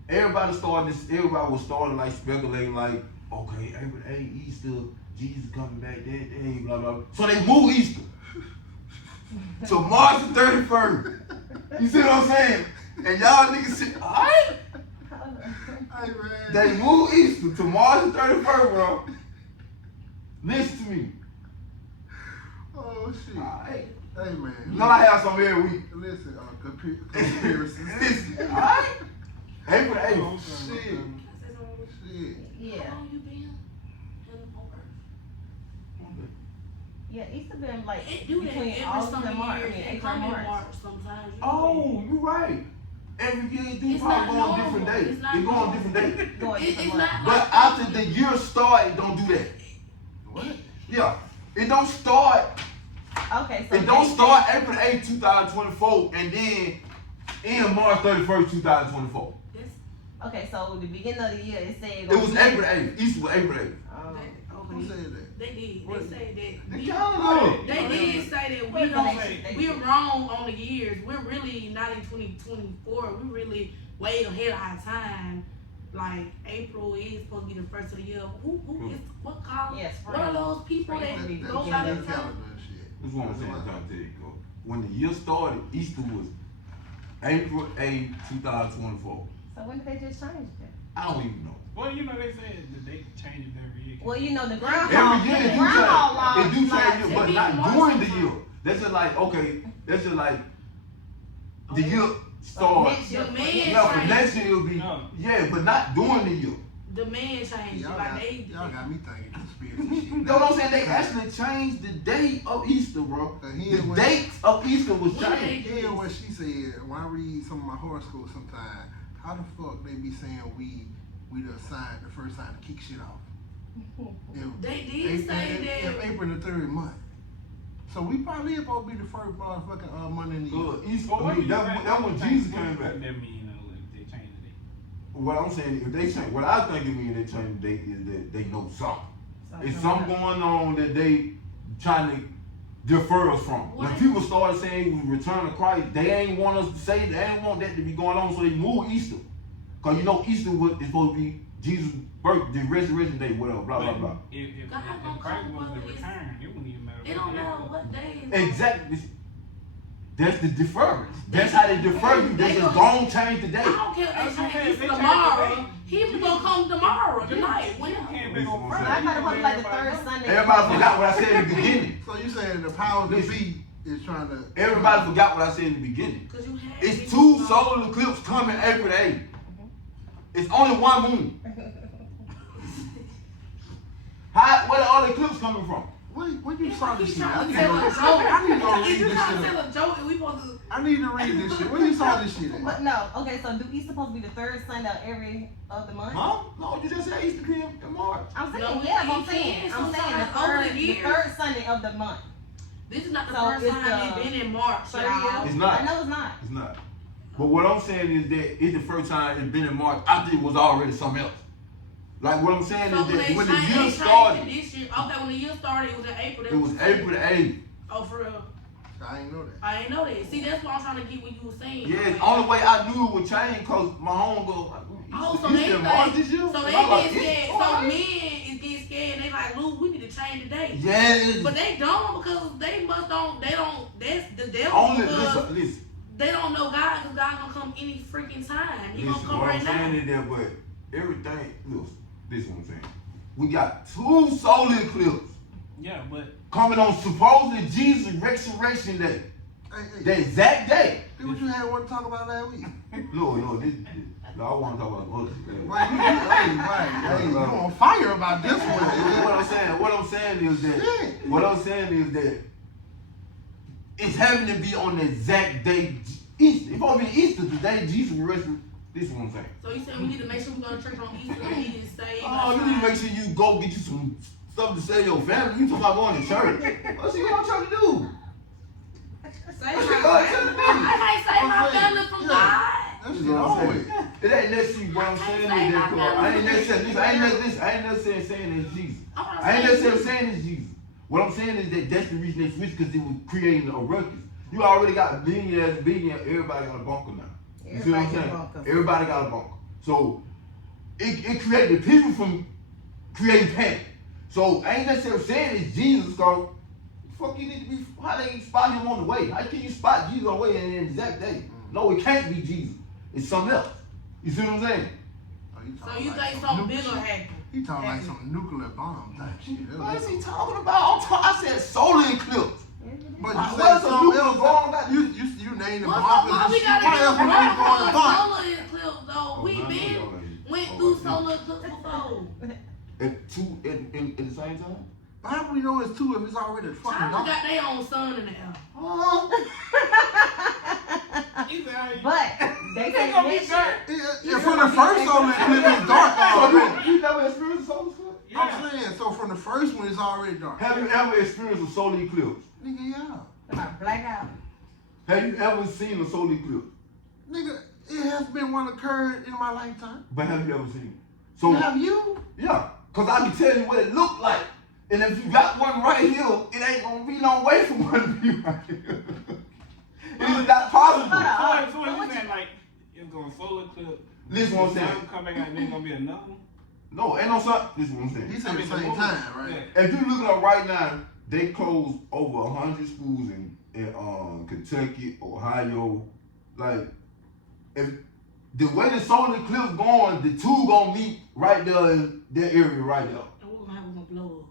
everybody was starting like speculating like, okay, April 8th, Easter, Jesus coming back that day, blah, blah, blah. So they moved Easter to March the 31st. You see what I'm saying? And y'all niggas said, alright? They moved Easter to March the 31st, bro. Listen to me. Oh shit. Alright. Hey man. You know I have some every week. Listen, conspiracies. Listen, alright? April 8th. Oh, Shit. Shit. Yeah. How long you been on Earth? Yeah, Easter been like It do that between every August summer and March. years. I mean, It April come and in March. March sometimes. Oh, you right. Every year they It's probably not go on normal. different days. It's not They go on normal. different days. Going It's different not months. But like after the year start, it don't do that. What? Yeah. It don't start. Okay, so It don't they- start April 8th, 2024, and then end March 31st, 2024. Okay, so the beginning of the year it said. It was April 8th. Easter was April 8th. Who said that? They did. What? They say that. They We, counted they did say that we What don't. they- We're wrong on the years. We're really not in 2024. We're really way ahead of our time. Like April is supposed to be the first of the year. Who is what college? Yes, What are those people Spring. that That- go that by January the time? calendar and shit. That's what I'm saying. I'm trying to tell you, bro. When the year started, Easter was April 8th, 2024. So when did they just change it? I don't even know. Well, you know they said the date changes every year. Well, you know the groundhog. Every year the it do groundhog law. change. It do like, change, but be not March during the sometime. year. That's just like, okay, that's just like the year so starts. next year- The man Yeah, but change. next year it'll be, No. yeah, but not during the year. The man changed. Y'all Like got, they. y'all got me thinking conspiracy shit. You know what I'm saying? They actually changed the date of Easter, bro. He The ain't date of Easter was When they changed. do Hear this? what she said. When I read some of my horoscopes sometimes, how the fuck they be saying we the first sign to kick shit off? If- They did say if that. April the third month. So we probably supposed to be the first motherfucking month in the year. Good. Easter, Well, I mean, what that when Jesus came back. That mean like they changed the date. What I'm saying, if they change, what I think it means they change the date is that they know something. It's something going on that they trying to defer us from. When What? people started saying we return to Christ, they ain't want us to say, they ain't want that to be going on, so they moved Easter. Cause you know Easter is supposed to be Jesus' birth, the resurrection day, whatever, blah, blah, blah. If God Christ gonna was come the one of return, it wouldn't even matter. It don't matter what day. it is. Exactly. That's the deference. That's how they defer you. They just don't change the I date. don't care That's if what I'm they saying. change They it change tomorrow. the date. He gonna come tomorrow, tonight, You whenever. can't make on Friday. I thought it was You like the can't third make Sunday. Everybody forgot what I said in the beginning. So you saying the power to Listen. be is trying to Everybody forgot what I said in the beginning. Cause you had It's people two know- solar eclipses coming April 8th. It's only one moon. Where the other eclipse coming from? Where you saw this He's shit? I trying need to to tell a go- joke. I need to go If read you this trying to shit. tell a joke, and we supposed to. I need to read this shit. Where you saw this shit at? But no, okay, so do Easter supposed to be the third Sunday of every other month? Huh? No, you just said Easter came in March. I'm saying, No, yeah, I'm it saying, can I'm saying sometimes the over the third years. Sunday of the month. This is not the So first it's time the it's been in March, 30th. y'all. It's not. I know it's not. It's not. But what I'm saying is that it's the first time it's been in March after it was already something else. Like what I'm saying So is when that they when the changed- year they started, changed it this year. Okay, when the year started, it was in April. it was April 8th. Oh, for real? I ain't know that. I ain't know that. See, that's what I'm trying to get what you were saying. Yeah, the only way I knew it would change because my home goes, Oh, so Easter they in March like, this year? so they And I'm like, get scared. "It's So alright." men is getting scared. And they like, Luke, we need to change the date. Yeah, But they don't because they must don't. They don't. That's the devil. only, because listen. they don't know God because God gonna come any freaking time. He gonna Listen, come what right I'm now. saying is that, but everything, look, this is what I'm saying. We got two solar eclipses Yeah, but coming on supposedly Jesus' resurrection day. Hey, The exact day. this what you had want to talk about last week? No, I want to talk about other shit. Right, hey, you on fire about this one? What I'm saying is that Shit. what I'm saying is that it's having to be on the exact day Easter. It's supposed to be Easter, the day Jesus was resurrected. This is what I'm saying. So you saying we need to make sure we go to church on Easter and eat and stay. Oh, you need to make sure you go get you some stuff to say to your family. You talking about going to church? What's you going to church to do? Say What my you going to church to do? I might save my I'm saying, family from yeah. God. That This shit is what I'm always. saying. It ain't necessarily what I'm saying is that I ain't necessarily saying it's Jesus. I ain't necessarily saying it's Jesus. What I'm saying is that that's the reason they switched because it was creating a ruckus. You already got billionaires, everybody got a bunker now. You see what I'm Everybody got saying? bunkers. Everybody got a bunker. So it created the people from creating panic. So I ain't necessarily saying it's Jesus, cause fuck you need to be. How they spot him on the way? How can you spot Jesus on the way in the exact day? No, it can't be Jesus. It's something else. You see what I'm saying? So you think something bigger happened? He talking like some nuclear bomb type shit. What is he talking about? I said solar eclipse. But What's you said a something nuclear else. bomb? You named the Why bomb. we gotta Why get else would we go on the bomb? solar eclipse though? We went through solar eclipse before. At two at the same time? But how do we know it's two if it's already fucking China dark? got their own sun in the air. But they say next year. Yeah, from the first solar eclipse, it's dark already. You never experienced a solar eclipse? I'm saying, so from the first one, it's already dark. Have you ever experienced a solar eclipse? Nigga, yeah. About blackout. Have you ever seen a solar eclipse? Nigga, it has been one occurred in my lifetime. But have you ever seen it? So Have you? yeah, cause I can tell you what it looked like. And if you got one right here, it ain't gonna be no way for one to be right here. It's not possible. So what you saying, like, it's gonna solar eclipse? Listen what I'm saying. Sun come back out and then gonna be another one? No, ain't no sun. This is what I'm saying. He said at the same time, right? If you look it up right now, they closed over 100 schools in Kentucky, Ohio. Like, if the way the solar eclipse going, the two gonna meet right there in that area right there. And we're gonna blow up.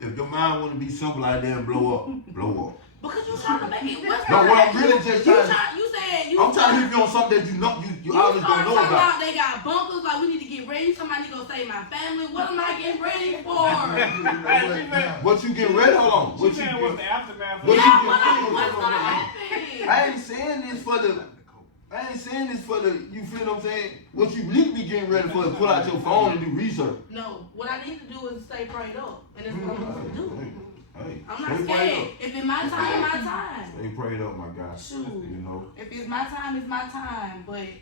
If your mind wanna be simple like that and blow up, blow up. Because you trying to make it. What's No, what I'm really just trying to. You said you. I'm trying to hit you on something that you always started don't know talking about. They got bunkers, like we need to get ready. Somebody gonna save my family. What am I getting ready for? What you getting ready? Hold on. What you saying what's the aftermath? What Yeah, you what's gonna getting? happen? I ain't saying this for the. You feel what I'm saying? What you need to be getting ready for is pull out your phone and do research. No, what I need to do is stay prayed up, and that's what I'm gonna do. Hey, I'm not stay prayed scared. up. If it's my time, my time. Stay prayed up, my guy. Shoot. You know. If it's my time, it's my time. But Hey,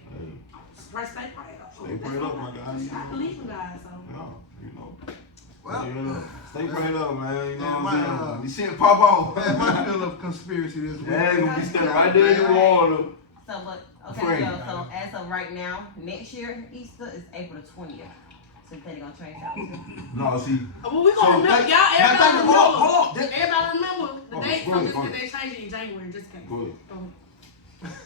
stay prayed up. stay prayed up, my guy. I believe in God, so. Yeah, you know. Well, Stay prayed up, man. You know Yeah, what I'm my, saying? You see it pop off. I might feel of conspiracy this week. Yeah, gonna be standing right there in the water. So, but, okay, Pray. so as of right now, next year, Easter is April the 20th. So you think they're gonna change that too? No, see. Well, we gonna remember, y'all. Everybody remember. Hold on. Everybody remember the date go from ahead, go this. They changed it in January. Just kidding. Go ahead. Go ahead.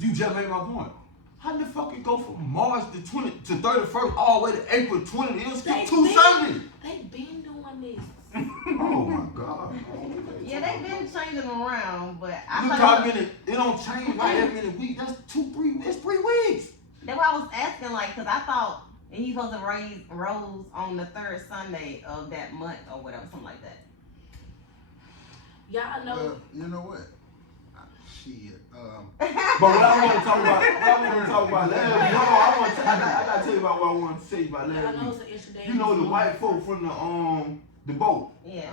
You just made my point. How the fuck it go from March the 20th to 31st all the way to April 20th? It'll skip 2 Sundays. They been doing this. Oh my God. Yeah, they've been changing them around, but Look I how thought many, it don't change right every minute week. That's 3 weeks. that's why I was asking, like, cause I thought he's supposed to rose on the third Sunday of that month or whatever, something like that. Y'all know. You know what? Shit. But what I want to talk about, I gotta tell you about what I want to say about Y'all last know week. it's an extra day. You know the white folk from the boat. Yeah.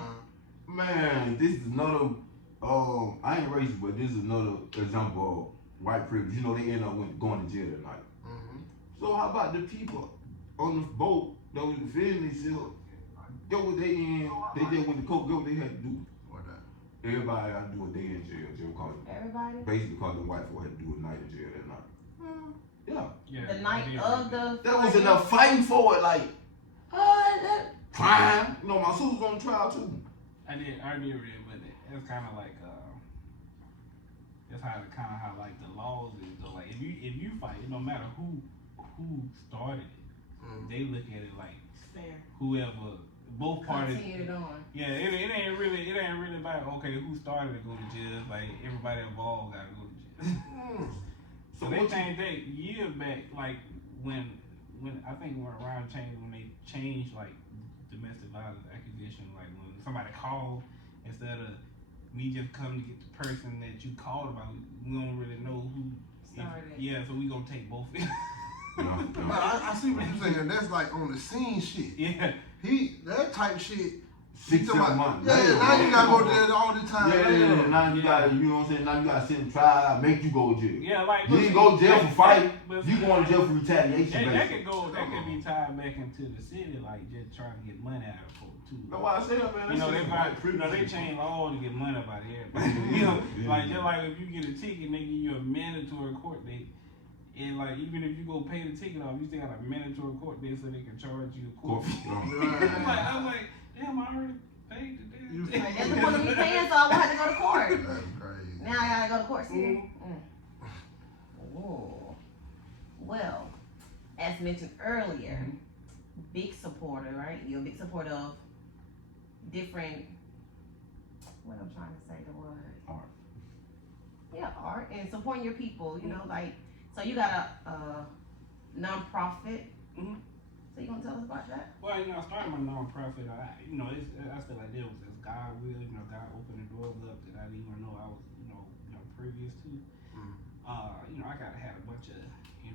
Man, this is another. I ain't racist, but this is another example of white privilege. You know they end up going to jail that night. So how about the people on the boat that was defending themselves? Go what they in. They just went to court. Go what they had to do. Everybody had to do a day in jail. Everybody? Basically, because the white folk had to do a night in jail that night. Yeah. The night of the. That was enough fighting for it, like, crime. You know, my sister's on trial too. I did read, but it's kind of like that's how like the laws is. So like if you fight, it don't matter who started it. They look at it like fair. Whoever, both parties. Continued on. Yeah, it ain't really about okay who started to go to jail. Like everybody involved got to go to jail. So they changed that years back, like when I think when around changed when they changed like domestic violence accusation, like when somebody called instead of me just coming to get the person that you called about, we don't really know who started. Yeah, so we gonna take both. But I see what you're saying. That's like on the scene shit. Yeah. That type shit. 6, 7 months. Yeah, now you gotta go there all the time. Yeah, now you gotta, you know what I'm saying? Now you gotta sit and try, make you go to jail. Yeah, like you didn't go to jail for fighting. But You going to jail for retaliation. That could be tied back into the city, like just trying to get money out of folks too. That's why I said that, man. You know, they change laws to get money out of everybody. You know, like just like if you get a ticket, they give you a mandatory court date. And like even if you go pay the ticket off, you still got a mandatory court date so they can charge you a court Court fee. fee. I'm like, damn, I already paid the damn thing. That's the point of me paying, so I won't have to go to court. That's crazy. Now I gotta go to court. See? Mm-hmm. Ooh. Well, as mentioned earlier, big supporter, right? You're a big supporter of different. What I'm trying to say, the word. Art. Yeah, art and supporting your people. You know, like so you got a non-profit. Mhm. So you gonna tell us about that? Well, I started my non-profit. I feel like there was this God will, God opened the doors up that I didn't even know I was, previous to. I gotta had a bunch of,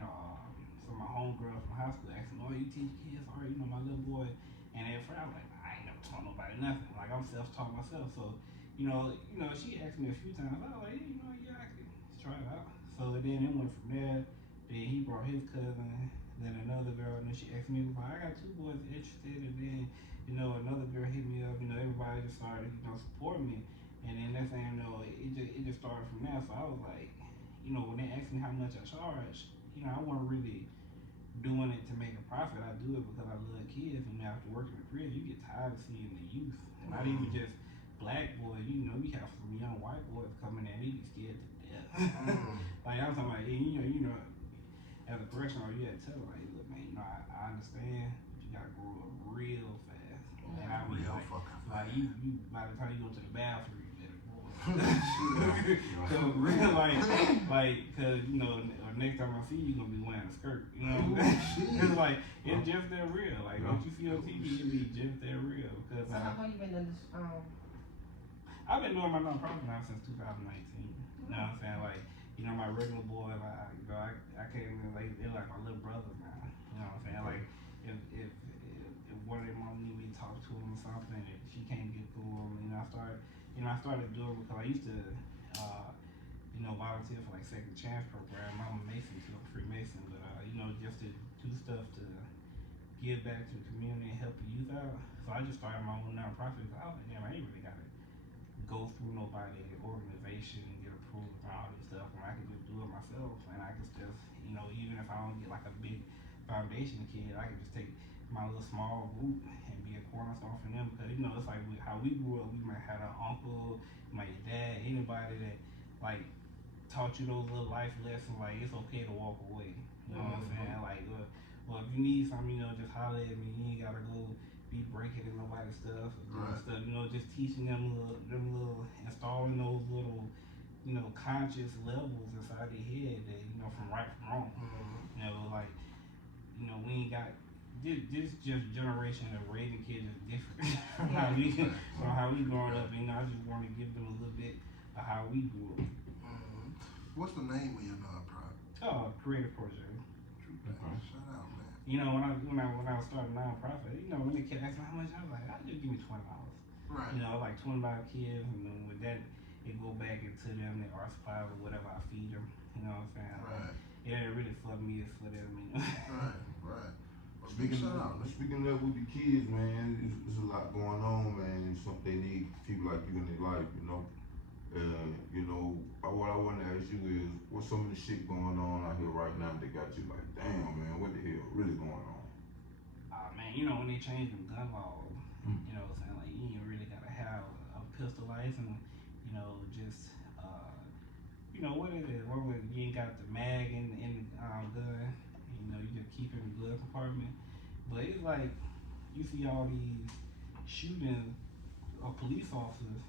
some of my homegirls from high school asking, "Oh, you teach kids art?" My little boy. And at first I was like, I ain't never taught nobody nothing. Like I'm self-taught myself. So, she asked me a few times. I was like, yeah, I could try it out. So then it went from there. Then he brought his cousin. Then another girl, and then she asked me, I got 2 boys interested, and then, another girl hit me up, everybody just started, supporting me, and then next thing you know, it just started from there, so I was like, when they asked me how much I charge, I wasn't really doing it to make a profit, I do it because I love kids, and after working in prison, you get tired of seeing the youth, not even just black boys, we have some young white boys coming in, they be scared to death, like I'm talking about, as a correctional, you had to tell them, like, look, man, I understand, but you gotta grow up real fast. And I mean, like you, by the time you go to the bathroom, you better grow up. Cause real, cause next time I see you, gonna be wearing a skirt. You know what I'm saying? It's like it's just that real. Like what you see on TV, it be just that real. Cause So how long you been in this? I've been doing my non-profit now since 2019. You know what I'm saying? Like. My regular boy, I came in like they're like my little brothers now. You know what I'm saying? Like if one of their mom need me to talk to him or something, and she can't get through him, I started doing it because I used to, volunteer for like Second Chance program. I'm a Mason too, I'm a Freemason, but just to do stuff to give back to the community and help the youth out. So I just started my own nonprofit. I was like, damn, I ain't really gotta go through nobody organization and get approved and all this stuff, and I can just do it myself, and I can just, even if I don't get like a big foundation kid, I can just take my little small group and be a cornerstone for them, because it's like how we grew up, we might have an uncle, my dad, anybody that like taught you those little life lessons, like it's okay to walk away, you know what I'm saying, like, well if you need something, just holler at me, you ain't gotta go be breaking in nobody's stuff or doing stuff, just teaching them little, installing those little, conscious levels inside their head that, from right from wrong. We ain't got, this just generation of raising kids is different from how we growing up, I just want to give them a little bit of how we grew up. What's the name of your nonprofit? Oh, Creative Project. Shout out, man. When I was starting a nonprofit, when they kept asking how much, I was like, I'll just give me $20. Right. Like 25 kids, and then with that, it go back into them, their art supplies or whatever I feed them. You know what I'm saying? Right. It ain't really for me, it's for them. Right. Well, Speaking of that with the kids, man, there's a lot going on, man. They need people like you in their life, what I want to ask you is, what's some of the shit going on out here right now that got you like, damn, man, what the hell really going on? Man, when they changed the gun laws, what I'm saying, like, you ain't really gotta have a pistol license, just, what it is, you ain't got the mag in the gun, you just keep it in the glove compartment, but it's like, you see all these shootings of police officers,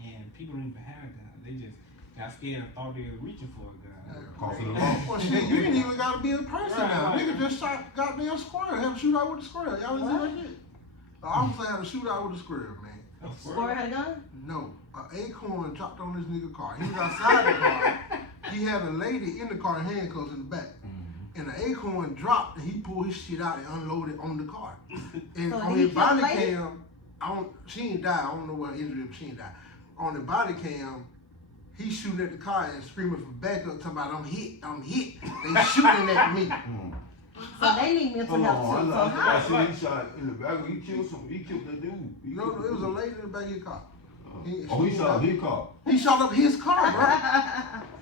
and people don't even have guns, they just got scared and thought they were reaching for a gun. Cause of the law. Well, shit, you ain't even gotta be a person now. Nigga just shot goddamn squirrel. Have a shootout with the squirrel. Y'all didn't see that shit? The officer had a shootout with the squirrel, man. Squirrel had a gun? No, an acorn dropped on this nigga car. He was outside the car. He had a lady in the car, handcuffs in the back. And the acorn dropped, and he pulled his shit out and unloaded on the car. And So on he his body killed the lady? cam, she ain't died. I don't know what injury, but she ain't died. On the body cam, he's shooting at the car and screaming for backup, talking about I'm hit. They shooting at me. So they need mental health too. So how? I see he shot in the back. He killed the dude. No, it was a lady in the back of his car. He shot his car. He shot up his car, bro.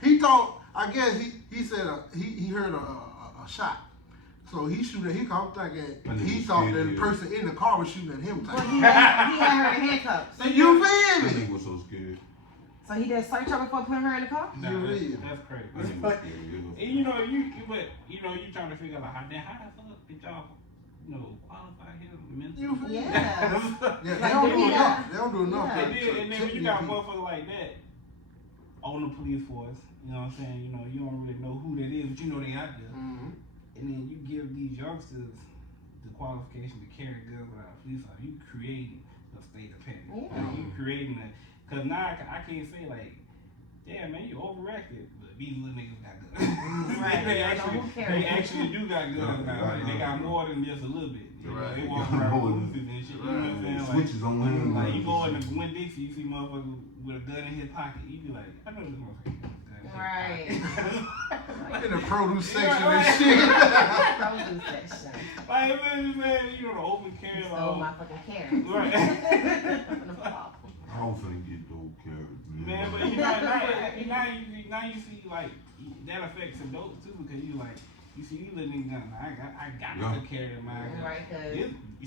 He thought, I guess he said he heard a shot. So he shooting. He thought that the person in the car was shooting at him. Well, he had her in handcuffs. You feel That me? nigga was so scared. So he did search her before putting her in the car? Nah, You real. that's crazy. That nigga was scared. And you know, you trying to figure out how the fuck did y'all, qualify him mentally? You feel me? Yeah. Yeah, Like, they don't do enough. Yeah. And then when you got motherfuckers like that on the police force, you know what I'm saying? You don't really know who that is, but you know they out there. Mm-hmm. And then you give these youngsters the qualification to carry guns without a police officer. You creating a state of panic. Yeah. Like, you creating because now I can't say like, yeah, man, you overreacted, but these little niggas got guns. Right. they actually do got guns now. Like, they got more than just a little bit. Right. They walk around with and shit. You know what I'm saying? Switches on him. Like you go in the Winn Dixie, you see motherfuckers with a gun in his pocket. You be like, I know this motherfucker got a gun in his Right. In the produce section Yeah, and right. shit. Produce section. Like, man, the open carry You stole my fucking carrots. Right. I was finna get those carrots, Man, but now you see like that affects adults too because you see these little niggas I got to carry them out. Right, cause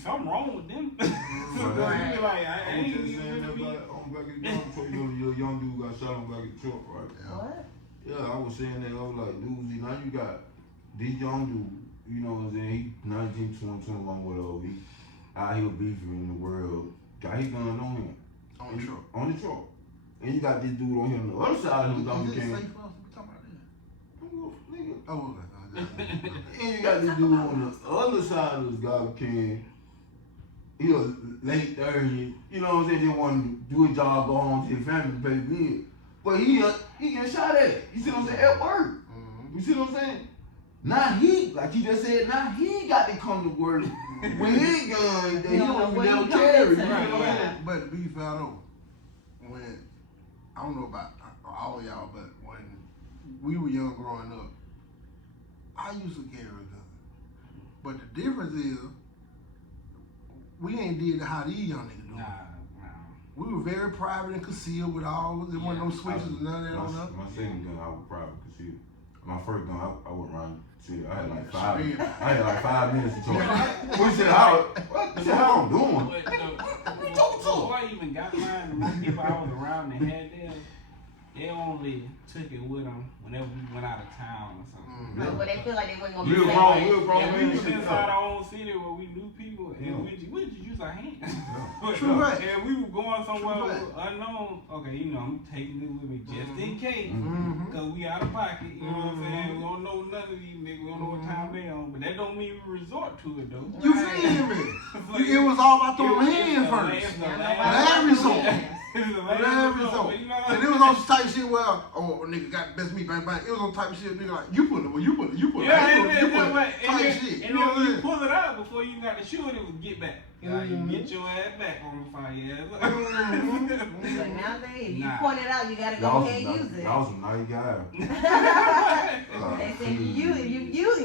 Something wrong with them. So Right. you be like, I I was ain't just even saying that be. on back of the truck. Your young dude got shot on back of the truck, right? what? Yeah, I was saying that. I was like, dude, now you got this young dude, you know what I'm saying? He 19, 20, 21, whatever. He out here beefing in the world. Got his gun on him. On the truck. On the truck. And you got this dude on him on the other side of him. Is it safe for us to talk about that? Nigga. Oh, okay. And you got this dude on the other side of this garbage can. He was late 30, you know what I'm saying? Just want to do his job, go home to his family, pay bills. But he getting shot at. You see what I'm saying? At work. Mm-hmm. You see what I'm saying? Now like you just said, now he got to come to work with his gun that he don't even never carry. You know what I'm saying? But to be fair though, when I don't know about all y'all, but when we were young growing up, I used to carry a gun. But the difference is, we ain't did how these young niggas do. Nah. We were very private and concealed with all. There wasn't no switches and none of that on us. My second gun, I was private concealed. My first gun, I went around. See, I had like Yeah. 5 minutes to talk. We said, how I'm doing? Before I even got mine, the most people I was around that had them, they only took it with them whenever we went out of town or something. But they feel like they wasn't gonna We be were safe. wrong. And we was We inside our own city where we knew people, and we just use our hands. True right. And we were going somewhere True right. unknown. Okay, I'm taking it with me just in case, Mm-hmm. cause we out of pocket. You know what I'm saying? We don't know none of these niggas. We don't know what time they on, but that don't mean we resort to it though. You feel me? It was all about throwing hands first. Last resort. Last resort. And it was on some type of shit where, oh, nigga got the best meat, bang, bang. It was on type of shit, nigga, like, you put it, you put it. Type shit. And then when you pull it out before you got to shoot it, it was get back. You get your ass back on the fire. But nowadays, if you point it out, you gotta go ahead and use it. Y'all some nice guys. They say if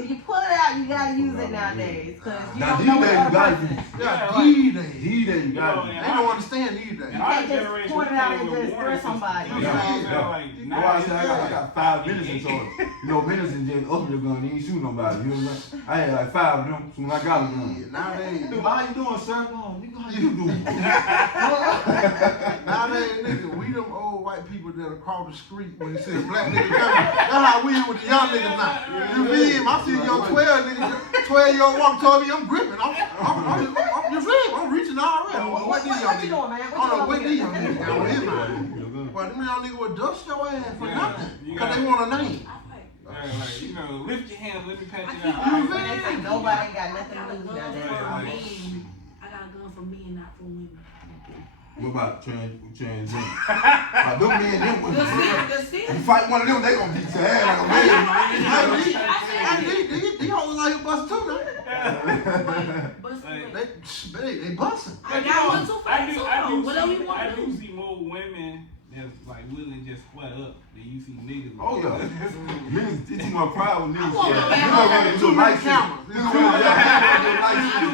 you pull it out, you gotta use it nowadays. Cause you Now, don't know these days, what you gotta other person. Yeah, D-Day. He you got They don't understand these days. And You our can't just generation, point it we out came and with just warning throw somebody. systems. Yeah. That's why I said I got 5 minutes in charge. Minutes and just open your gun, you ain't shoot nobody. You know what I'm saying? I had like 5 of them soon as I got a gun. Yeah, nowadays, How you doing, sir? No, nigga, how you doing? nowadays, nigga, we them old white people that across the street when they see a black nigga coming. That's how we with the young niggas now. You feel me? I see a young 12 nigga, 12-year-old walk toward me, I'm gripping. You feel me? I'm reaching already. What you doing, man? I don't know what these young niggas got on his mind. But them young niggas will dust your ass for nothing. Because they want a name. Lift your hand, let me pat you They out. say nobody got nothing to lose nowadays. I got a gun for men, not for women. What about transgender? Like, them men, them women. You fight one of them, they gonna beat your ass like a man. These hoes like bust too, man. They busting. I got one too fast. I do see more women that's like willing to just sweat up than you see niggas. Oh yeah. Niggas, it's too much pride with niggas. Niggas too many cameras. Too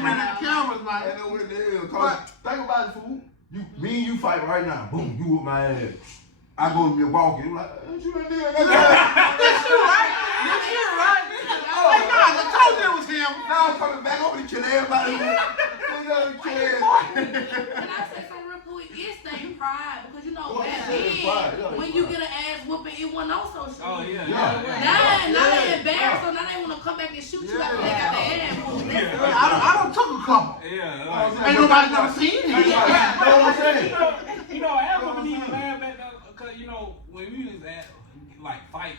many cameras, man. I know what the hell. Think about it, fool. Me and you fight right now. Boom, you with my ass. I go to Milwaukee, I'm like, what you done did? This you right. Hey, nah, the coach it was him. Now I'm coming back over to kill everybody. Can I say something real quick? It's their pride because you know back then when you get an ass whooping, it wasn't on social. Oh yeah. Now they embarrassed, so now they want to come back and shoot you after they got their ass whooped. I done took a couple. Yeah. Ain't nobody never seen it. You know, I women even laugh at that because you know when we was at like fight,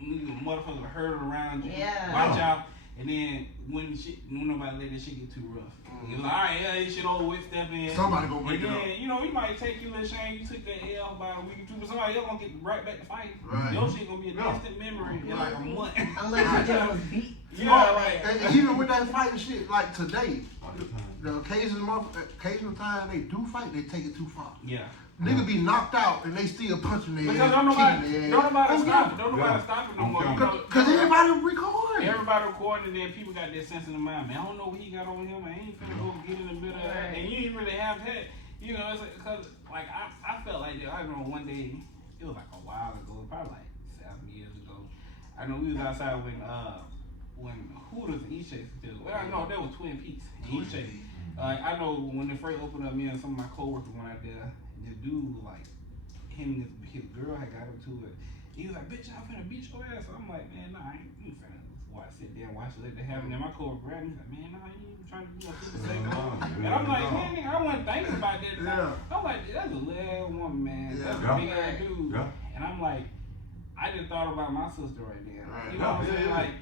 motherfuckers herding around you. Yeah. Watch out. And then when nobody let that shit get too rough. It was like, alright, yeah, this shit over with, step in. Somebody gonna break it up. You know, you might take you a little shame, you took that L by a week or two, but somebody else gonna get right back to fighting. Right. Your shit gonna be a distant memory in like a month. Unless you just was beat. Yeah, right. And even with that fighting shit, like today, the occasional time they do fight, they take it too far. Yeah. Nigga be knocked out and they still punching their Because ass, don't nobody kicking their ass. stop it. Don't nobody stop it no more. Because everybody recording. Everybody recording, and then people got that sense in the mind, man, I don't know what he got on him, I ain't finna go get in the middle of that. And you ain't really have that. You know, it's because, like, I felt like that. I remember one day, it was like a while ago, probably like 7 years ago. I know we was outside when Hooters and East Chase did. Well, no, that was Twin Peaks and East Chase. I know when they first opened up, me and some of my coworkers went out there. The dude, like, him and his girl had got into it. He was like, bitch, I'm finna beat your ass. So I'm like, man, nah, I ain't finna sit there and watch it, let that happen. And my coworker grabbed me, he's like, man, nah, you ain't trying to do nothing to save it. And I'm like, man, nigga, I wasn't thinking about that. I'm like, that's a little woman, man. That's a big ass dude. And I'm like, I just thought about my sister right there. You know what I'm saying? Like,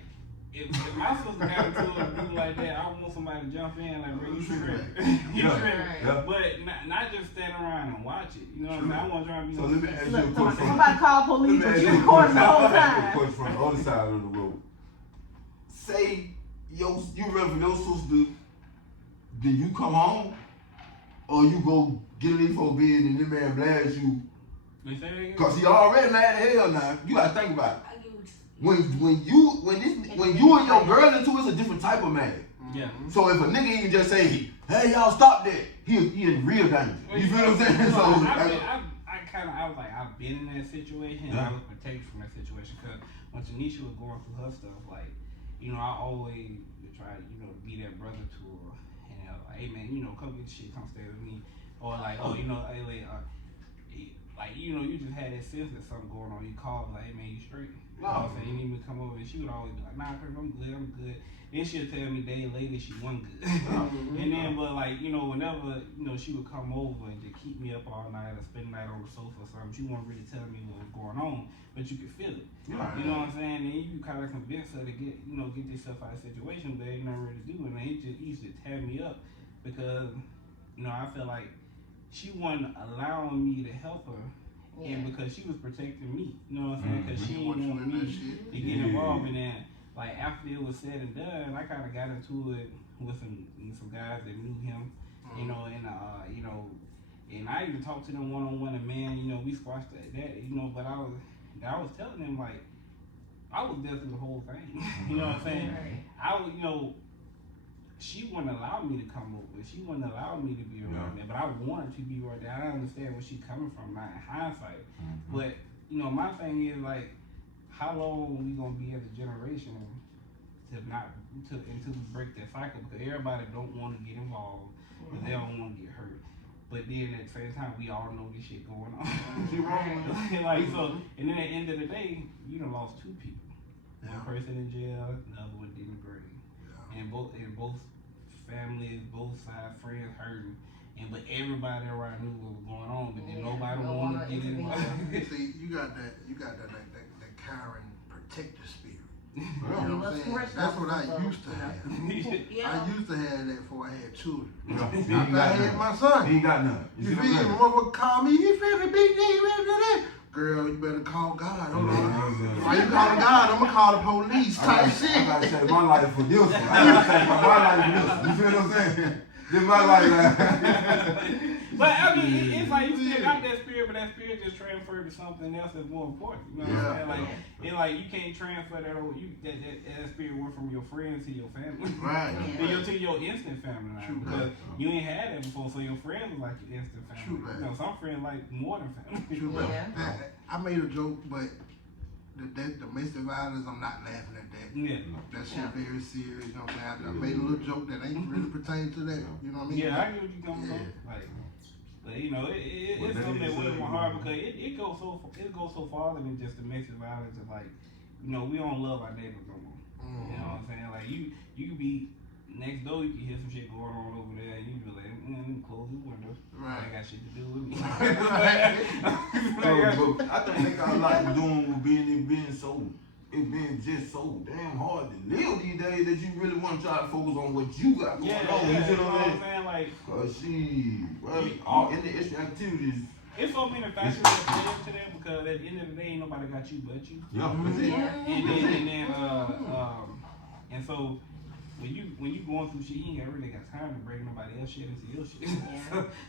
if my sister got into a dude like that, I want somebody to jump in, like, bro, you tripping. You tripping. But not just stand around and watch it. You know what I'm saying? I want to try to be. So let me ask you a question. Somebody call police, but you recording the whole time. Question from the other side of the road. Say you run from your sister, then you come home, or you go get in for a bed and this man blast you. Cause he already mad as hell now. You gotta think about it. When you and your girl into it's a different type of man. Yeah. So if a nigga even just say, hey y'all stop that, he in real danger. You feel what I'm saying? So I was like, I've been in that situation and I was protected from that situation because when Tanisha was going through her stuff, like, you know, I always try, you know, to be that brother to her and like, hey man, you know, come get shit, come stay with me, or like, oh, you know, hey, like, you know, you just had that sense that something going on. You call like, hey man, you straight? You know what I'm saying? You need me to come over, and she would always be like, nah, I'm good. Then she'll tell me days later she wasn't good. And then, but like, you know, whenever, you know, she would come over and just keep me up all night or spend the night on the sofa or something, she wasn't really telling me what was going on, but you could feel it. You know what I'm saying? And you kind of convince her to get yourself out of the situation, but ain't nothing really to do. And it just used to tear me up because, you know, I felt like she wasn't allowing me to help her. Yeah. And because she was protecting me, you know what I'm saying? Because she didn't want me to get involved. And then, like, after it was said and done, I kind of got into it with some guys that knew him, you know, and you know, and I even talked to them one-on-one, and man, you know, we squashed that, you know, but I was telling them, like, I was there through the whole thing. You know what I'm saying? I would, you know, she wouldn't allow me to come over. She wouldn't allow me to be around there. But I wanted to be right there. I understand where she's coming from, not in hindsight. But, you know, my thing is, like, how long we going to be as a generation until we break that cycle? Because everybody don't want to get involved. Because they don't want to get hurt. But then at the same time, we all know this shit going on. Like, so, and then at the end of the day, you done lost two people. One person in jail, the other one in the grave. And both families, both sides, friends hurting, but everybody around knew what was going on, but then nobody wanted to get involved. See, you got that Karen protector spirit. You Yeah. know what I'm saying? That's what I used to have. I used to have that before I had children. After I had my son. He ain't got none. You feel me? Motherfucker call me, he finna beat me, he finna do that. Girl, you better call God. Why you calling God? I'm gonna call the police type shit. I gotta say my life for this one. I gotta say my life for this one. You feel what I'm saying? This my life. You But I mean, it's like you still got that spirit, but that spirit just transferred to something else that's more important. You know what I'm saying? Like, it's like you can't transfer that over. That spirit went from your friends to your family, Right? To your instant family now, because you ain't had that before. So your friends was like your instant family. True, you know, some friends like more than family. True, I made a joke, but the domestic violence, I'm not laughing at that. Yeah. That shit very serious. You know what I'm saying? I made a little joke that ain't really pertaining to that. You know what I mean? Yeah, I get what you coming from. Like, but you know, it's something that weighs my heart because it goes so farther than just domestic violence. And like, you know, we don't love our neighbors no more. You know what I'm saying? Like you could be next door, you can hear some shit going on over there, and you be like, let me close the window. Right. I ain't got shit to do with me. I think they got a lot to do with being just so damn hard to live these days that you really want to try to focus on what you got going on. You know what I'm saying? Like, all in the extra activities. It's so many factors that play into that because at the end of the day, ain't nobody got you but you. Yeah, that's it. And so when you going through shit, you ain't really got time to break nobody else shit into your shit.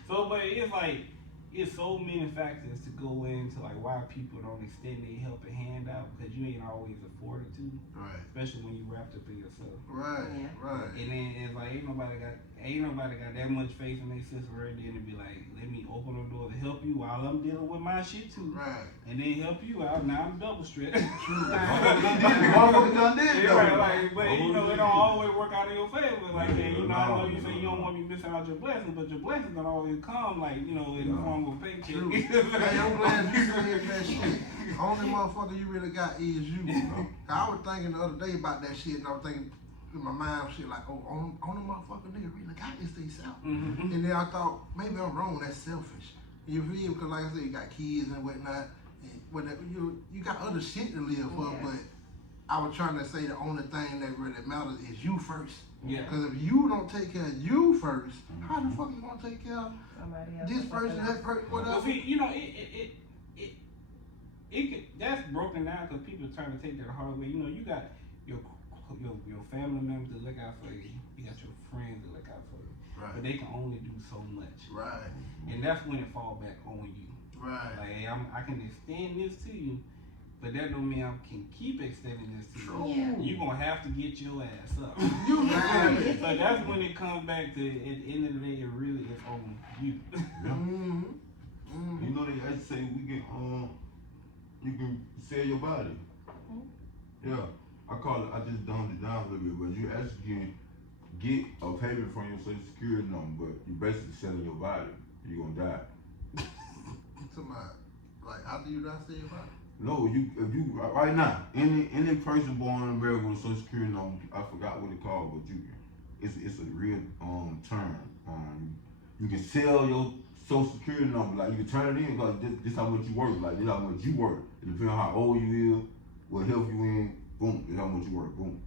But it's like it's so many factors to go into like why people don't extend their helping hand out because you ain't always afforded to. Right. Especially when you wrapped up in yourself. Right. Yeah. Right. And then it's like ain't nobody got that much faith in their sister right there to be like, let me open the door to help you while I'm dealing with my shit too. Right. And then help you out. Now I'm double stressed. True. Right. But you know, it don't always work out in your favor. Like, you know, I know you say you don't want me missing out your blessings, but your blessings don't always come like, you know, in the form of a paycheck. True. Hey, I'm glad you said that shit. Only motherfucker you really got is you. I was thinking the other day about that shit, and I was thinking in my mind shit like, oh, only motherfucker nigga really got this themselves. And then I thought maybe I'm wrong. That's selfish. You feel me? Because like I said, you got kids and whatnot, and whatever. You got other shit to live for, but I was trying to say the only thing that really matters is you first. Yeah. Because if you don't take care of you first, how the fuck you gonna take care of this person, that person, whatever? Well, see, you know, it can, that's broken down because people are trying to take that the hard way. You know, you got your family members to look out for you. You got your friends to look out for you. Right. But they can only do so much. Right. And that's when it falls back on you. Right. Like, hey, I can extend this to you, but that don't mean I can keep extending this to you. Yeah. You're going to have to get your ass up. You have it. So that's when it comes back to, at the end of the day, it really is on you. You know, they actually say you can sell your body. Yeah. I just dumbed it down a little bit, but you actually can get a payment from your Social Security number, but you basically selling your body. You're gonna die. Like, after you die, sell your body? No, if you right now, any person born in America with a Social Security number, I forgot what it's called, but it's a real term. You can sell your Social Security number, like you can turn it in because this how much you work, like this how much you work. It depends on how old you is, what health you in. Boom, that's how much you work, boom.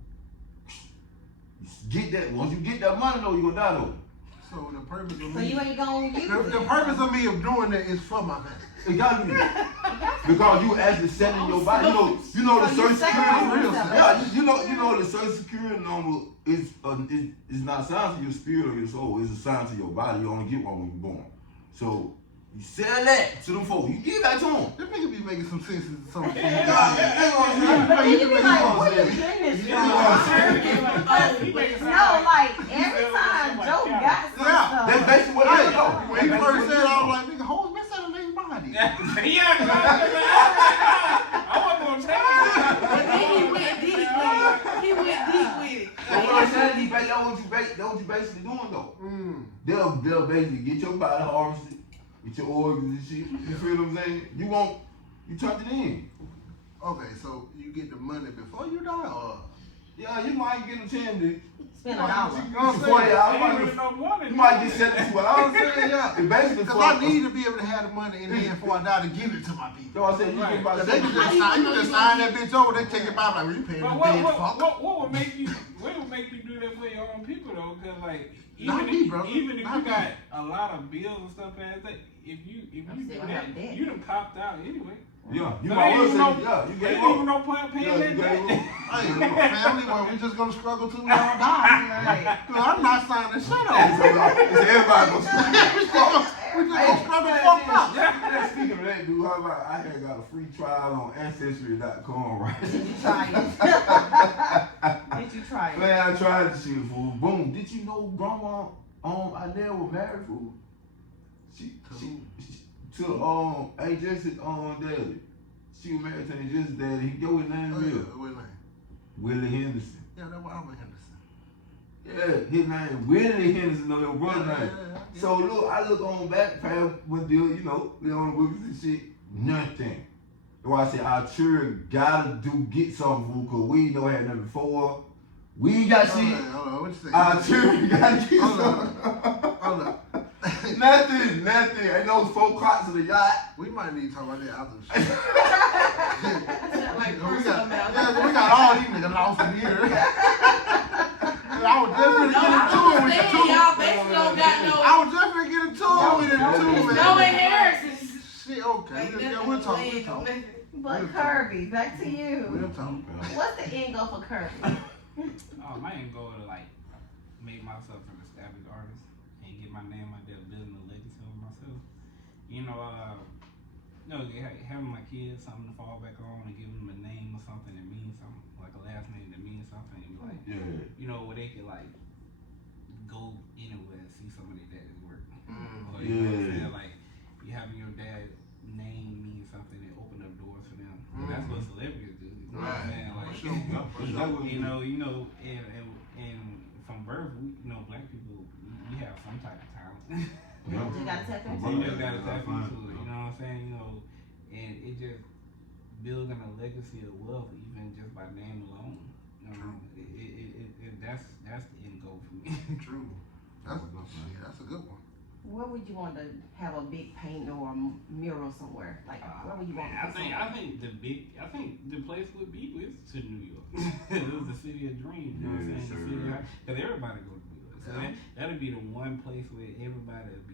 Get that, once you get that money though, you gonna die though. So the purpose of So me, you ain't gonna use it. the purpose of me of doing that is for my family. It gotta be. Because you actually selling your body. You know the Social Security number. Yeah, you know the Social Security number is not assigned to your spirit or your soul, it's assigned to your body. You only get one when you're born. So you sell that to them folks. You give that to them. This nigga be making some sense in some shit. You be like, what are you doing this for? No, like, every time Joe got some stuff. That's basically what it is though. When he first said it, I was like, nigga, hold me selling his body. I wasn't going to tell you. But then he went deep with it. But what I'm saying, that's what you basically doing though. They'll basically get your body harvested, get your organs and shit. You feel what I'm saying? You turned it in. Okay, so you get the money before you die, or? Yeah, you might get a chance to Spend a dollar. You know what I'm saying? You might get $72. Yeah. It basically Because I need to be able to have the money in there before I die to give it to my people. So I said you get about They can just sign that bitch over, they take it back like, well, you paying But the dead fuck. what would make you do that for your own people though? Because like Not me, brother. even if Not you me. got a lot of bills and stuff like that, if you do that, you done copped out anyway. Yeah, you So might ain't well even say, yeah, you Ain't gave even up. no point paying that debt. Hey, family, well, we just gonna struggle till we all die. Right. I'm not signing shit over. It's everybody gonna We just gonna struggle fuck up. Speaking of that, dude, how about I had got a free trial on Ancestry.com, right? Did you try it? Did you try it? Man, I tried the shit, fool. Boom. Did you know Grandma I never was married, fool? She to Aunt Jessie Daly. She was married to Aunt Jessie Daly. Yo, his name is Willie Henderson. Yeah, that's what Albert Henderson. Yeah, his name Willie Henderson, no little brother name. So look, I look on back path with the, you know, the on the books and shit, nothing. So I said, our children gotta get something, fool, cause we ain't never had nothing before. We ain't got shit. Hold on, what you say? Our children gotta get something. Hold up. Nothing. Ain't no 4 clocks of the yacht. We might need to talk about that after the show. Like we personal matter. got all these niggas lost in here. I was just gonna get into it with the two. Y'all basically don't got no. I was just gonna get into it with the two, man. No inheritance. Shit, okay. We'll talk. But Curbie, back to you. We'll talk. What's the end goal for Curbie? My end goal to like make myself an established artist and get my name out there, building a legacy of myself. You know, having my kids something to fall back on and give them a name or something that means something, like a last name that means something, and like, you know, where they can like go anywhere and see some of their dad's work. Or, you know what I'm saying? Like, you having your dad's name mean something and open up doors for them. That's what celebrities do. You know what I'm saying? Like, you know, and from birth, you know, black people, we have some type of talent. You gotta tap into You just gotta tap into it, you know what I'm saying? You know, and it just building a legacy of wealth, even just by name alone. You know, that's the end goal for me. True. That's a good one. Where would you want to have a big painting or a mural somewhere? Like, where would you want to I think the place would be is to New York. It was the city of dreams, you know what I'm saying? Because everybody go to New York. So that'll be the one place where everybody would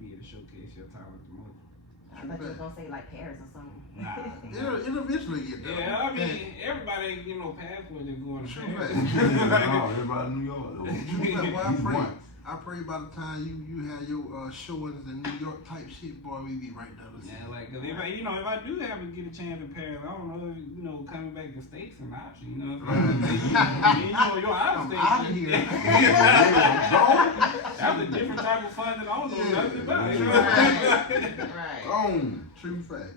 be able to showcase your talent the most. I thought you were going to say like Paris or something. Nah. It'll eventually get there. Yeah, I mean, everybody, you know, passport is going to Paris. Everybody in New York, though. I pray by the time you have your showings in New York type shit, boy, we be right there. Yeah, like, cause if I do have to get a chance in Paris, I don't know, you know, coming back to States an option, you know what I'm saying? You know, you're out of state. I'm out of here. That's a different type of fun than I was doing. Right. True fact.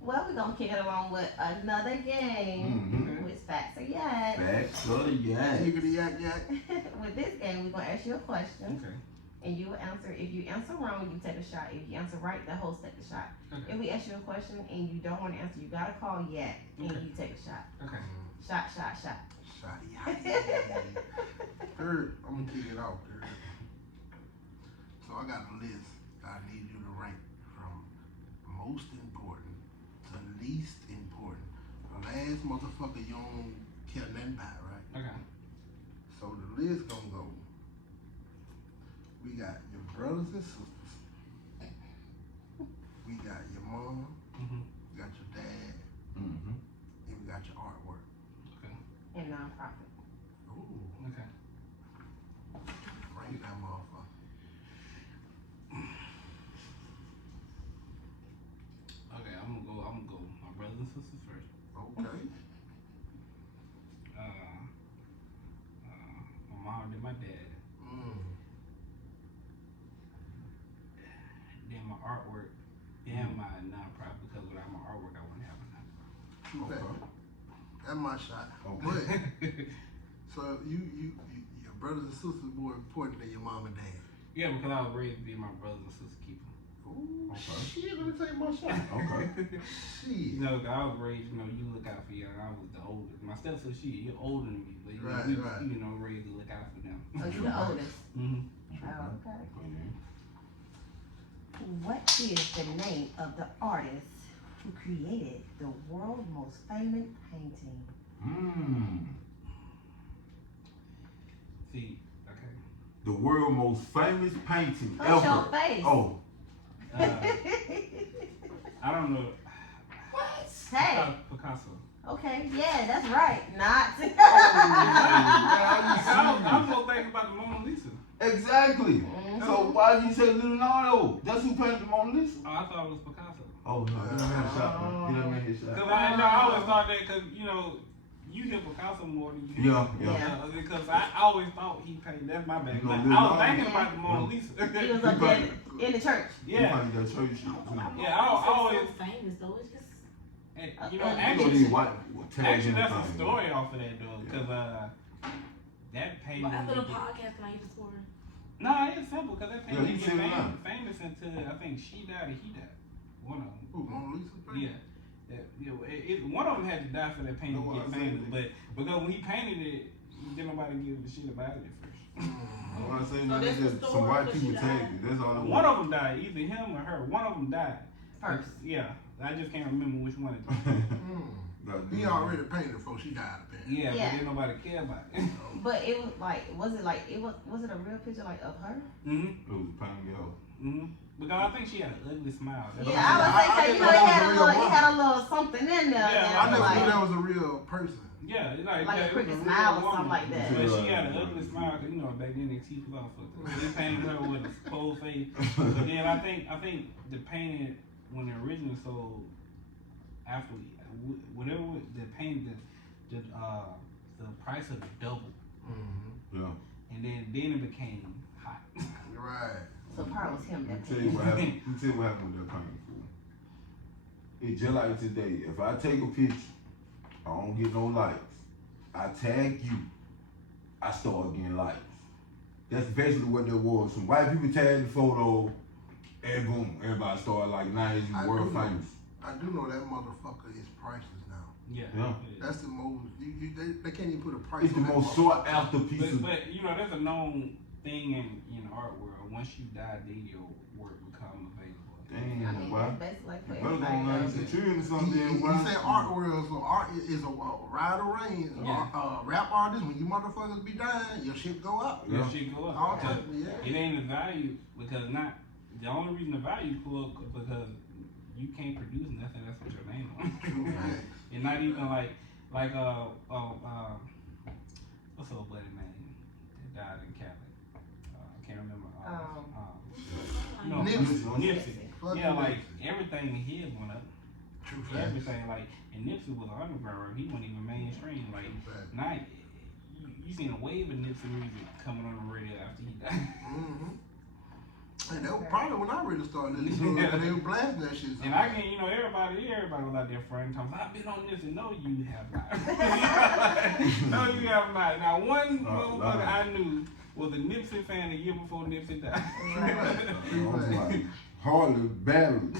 Well, we're going to kick it along with another game, which Facts or Yak. Facts or Yak. Yiggity yak yak. With this game, we're going to ask you a question. Okay. And you will answer. If you answer wrong, you take a shot. If you answer right, the host take a shot. Okay. If we ask you a question and you don't want to answer, you got to call Yak and you take a shot. Okay. Shot. Shotty. Third, I'm going to kick it off, third. So I got a list I need you to rank from most important to least important. The last motherfucker you don't care nothing about, right? Okay. So the list gonna go. We got your brothers and sisters. We got your mom. We got your dad. And we got your artwork. Okay. And nonprofit. Ooh. Okay. Rank that motherfucker. Okay, I'm gonna go. My brothers and sisters first. Okay. My mom and my dad. Then my artwork and my nonprofit, because without my artwork I wouldn't have enough. True fact. That's my shot. Okay. But so your brothers and sisters more important than your mom and dad. Yeah, because I was raised to be my brothers and sisters keeper. Ooh, Okay. shit, let me take my shot. Okay. Shit. You know, I was raised, you know, you look out for your, I was the oldest. My stepsister, you're older than me, but you know, Right. you know, raised to look out for them. Oh, you the oldest. Mm-hmm. Oh, okay. What is the name of the artist who created the world's most famous painting? See, okay. The world's most famous painting Push ever. your face. Oh. I don't know. What? Hey. Picasso. Okay, yeah, that's right. Not. I was so thinking about the Mona Lisa. Exactly. So why you say Leonardo? That's who painted the Mona Lisa. Oh, I thought it was Picasso. Oh no, get him in his shot, man. Get him in his shot. Cause I always thought that, cause you hear Picasso more than you hear. Yeah. Because I always thought he painted. That's my bad. You know, I was thinking about the Mona Lisa. He was up there in the church. Yeah. That church shit. Yeah, I always. So famous though. It's just. Actually, that's a story off of that though, cause that painting. After the podcast, can I use the story? No, it's simple, cause that painting get famous until I think she died or he died. One of them. Who, Mona Lisa? Yeah. One of them had to die for that painting to get famous, but because when he painted it, didn't nobody give a shit about it at first. What I say, man, just some white people tagged it. That's all I want. One of them died, either him or her. One of them died. First. Yeah, I just can't remember which one it was. He already painted before she died, apparently. Yeah, but didn't nobody care about it. But it was was it a real picture like of her? Mm-hmm. It was a painting girl. Mm-hmm. Because I think she had an ugly smile. Yeah, I was thinking, he had a little something in there. Yeah, I never knew that was a real person. Yeah, like a crooked smile or something like that. But she had an ugly smile, cause back then their teeth was all fucked up. They painted her with a cold face. But then I think the painting when the original sold after whatever the painting the price of it doubled. Mm-hmm. Yeah. And then it became hot. Right. So part was him that Let me tell you what happened with that painting, fool. It's just like today. If I take a picture, I don't get no likes. I tag you, I start getting likes. That's basically what that was. Some white people tagged the photo, and boom, everybody started like, now he's world famous. I do know that motherfucker is priceless now. Yeah. That's the most. They can't even put a price. It's the most sought after piece of. But there's a known thing in art world. Once you die, then your work become available. Damn, I mean, boy. that's basically like for Better go everybody. on some children or something. He said art world, so art is a ride or rain. Rap artists, when you motherfuckers be dying, your shit go up. Your shit go up. All time, yeah. It ain't the value because the only reason the value go up because you can't produce nothing that's what your name on. And not even like what's old buddy name that died in Cali? I can't remember. Nipsey. Yeah, like everything in his went up. True Everything like, and Nipsey was an underground. He wasn't even mainstream. Like now, you seen a wave of Nipsey music coming on the radio after he died. Mm-hmm. And that was probably when I really started listening to it, they were blasting that shit. And I can, everybody was out there fronting, talking, I've been on this, and no, you have not. No, you have not. Now, one motherfucker I knew was a Nipsey fan the year before Nipsey died. Hardly, badly.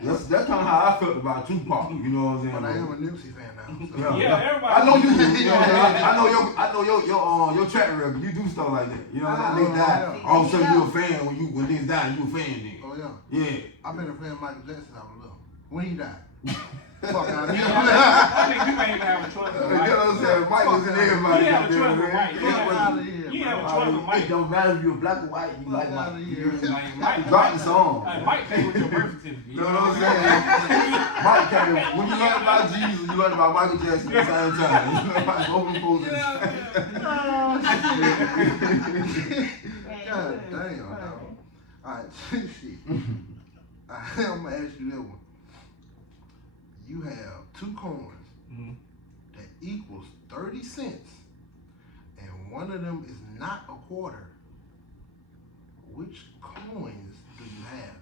That's kind of how I felt about Tupac. You know what I'm saying? But I am a Nipsey fan now. So. Yeah, everybody. I know you do. I know your track record. You do stuff like that. You know what I'm saying? Niggas die. All of a sudden you a fan when niggas die. You a fan then. Oh yeah. Yeah. I've been a fan of Michael Jackson since I was little. When he died. Fuck out of here. I think you ain't even have a choice. You know what I'm saying? Mike was in everybody. You have a choice of white. You have a choice of It Mike. don't matter if you're black or white. You like Mike. here. Mike Drop the song. Mike came with your birth certificate. You know what I'm saying? Mike came. When you learn about Jesus, you learn about Michael Jackson at the same time. You know about both of them. God damn. Alright, shit. I'm gonna ask you that one. You have two coins that equals 30 cents, and one of them is not a quarter. Which coins do you have?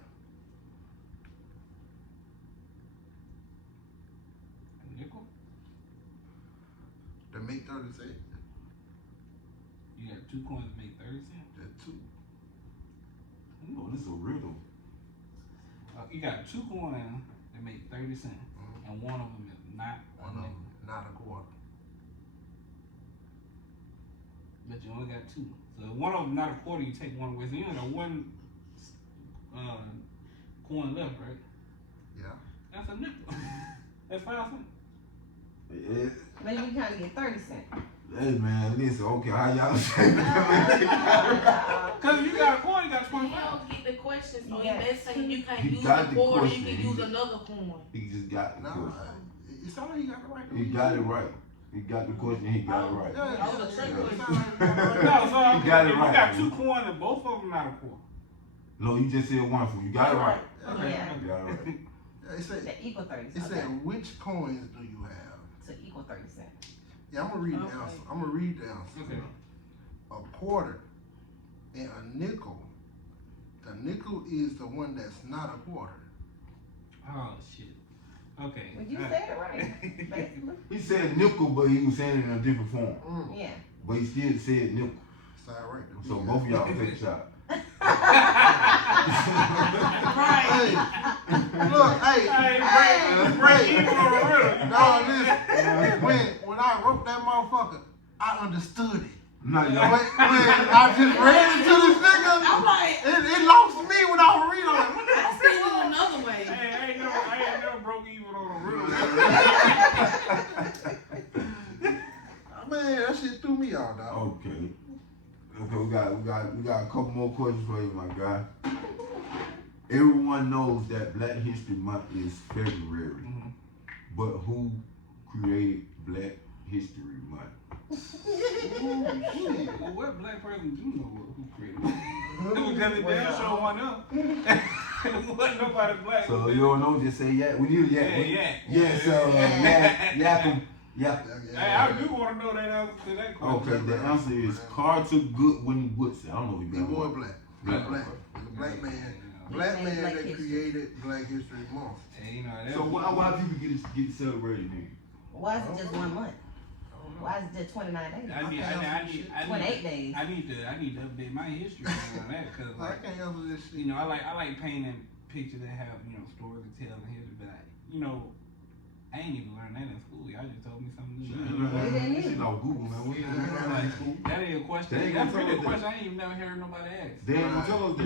A nickel? That make 30 cents? You got two coins that make 30 cents? That's two. Oh, this is a riddle. You got two coins that make 30 cents, and one of them is not a nickel. Not a quarter. But you only got two. So if one of them not a quarter, you take one away. So you only got one coin left, right? Yeah. That's a nickel. That's 5 cents. Yeah. But you kind of get 30 cents. Hey man, listen, okay, how y'all say Because if you got a coin, you got You 25. don't get the question, so Yes. that's saying you can't He use got a the quarter, you question. can use another coin. He just got the No, question. it sounds like he got the right. He got it right. He got the question. He got it right. That was a trick question. No, so You got it if right. you got 2 coins and both of them not a quarter. No, you just said one for you. Got it right. Okay. Yeah. You got it right. It said, That equal 30 it cents. said, which coins do you have? To equal 30 cents. Yeah, I'm gonna read the Okay. answer. I'm gonna read the answer. Okay. A quarter and a nickel. The nickel is the one that's not a quarter. Oh shit. Okay. Well, you said it right, basically. He said nickel, but he was saying it in a different form. Yeah. But he still said nickel. It's all right. So both of y'all take a shot. Right. Hey, look, hey, Break even on the riddle. no, listen. When I wrote that motherfucker, I understood it. No, When no. I just read it to this nigga, I'm like, it lost me when I was reading it. I see it another way. Hey, I ain't never broke even on the riddle. Man, that shit threw me off, dog. Okay. Okay, we got a couple more questions for you, my guy. Everyone knows that Black History Month is February, but who created Black History Month? Well, what black person do know who created it? Because it damn sure one up. Wasn't nobody black. So you don't know, just say yeah. We need a yeah. Yeah. So yeah. Hey, I do want to know that answer to that question. Okay, the answer is Carter Goodwin Woodson. I don't know if He you got was one. black. Black. Black. He's a black man. Black man that created Black History Month. Hey, you know, So why people get it celebrated then? Why is it just 1 month? Why is it just 29 days? 28 days. I need to update my history on that because I can't answer this shit. you know, I like painting pictures that have, you know, stories to tell and history, but I ain't even learned that in school. Y'all just told me something new. No Google, man. We ain't learn that in school. That ain't a question. They ain't That's gonna really a tell us question I ain't even never heard nobody ask. They ain't gonna tell us that.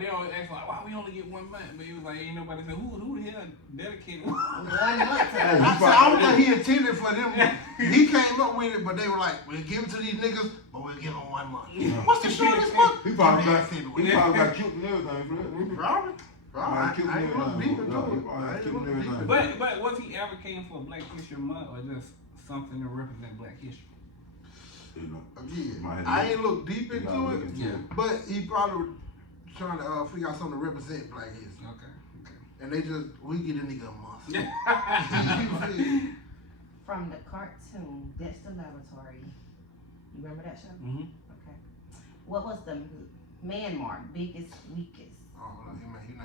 They always ask like, why we only get 1 month? But it was like, ain't nobody said, who the hell dedicated 1 month? 1 month. I don't think he intended for them. He came up with it, but they were like, we'll give it to these niggas, but we'll give them 1 month. What's the shortest month? He probably got February. killed and everything for that. Probably. I ain't look deep into it. I ain't look deep into it. But was he advocating for Black History Month or just something to represent Black history? Again, I ain't look deep into it, but he probably was trying to figure out something to represent Black history. Okay. And we get a nigga a month. From the cartoon Dexter Laboratory. You remember that show? Mm-hmm. Okay. What was the man mark, biggest, weakest? Oh, he not even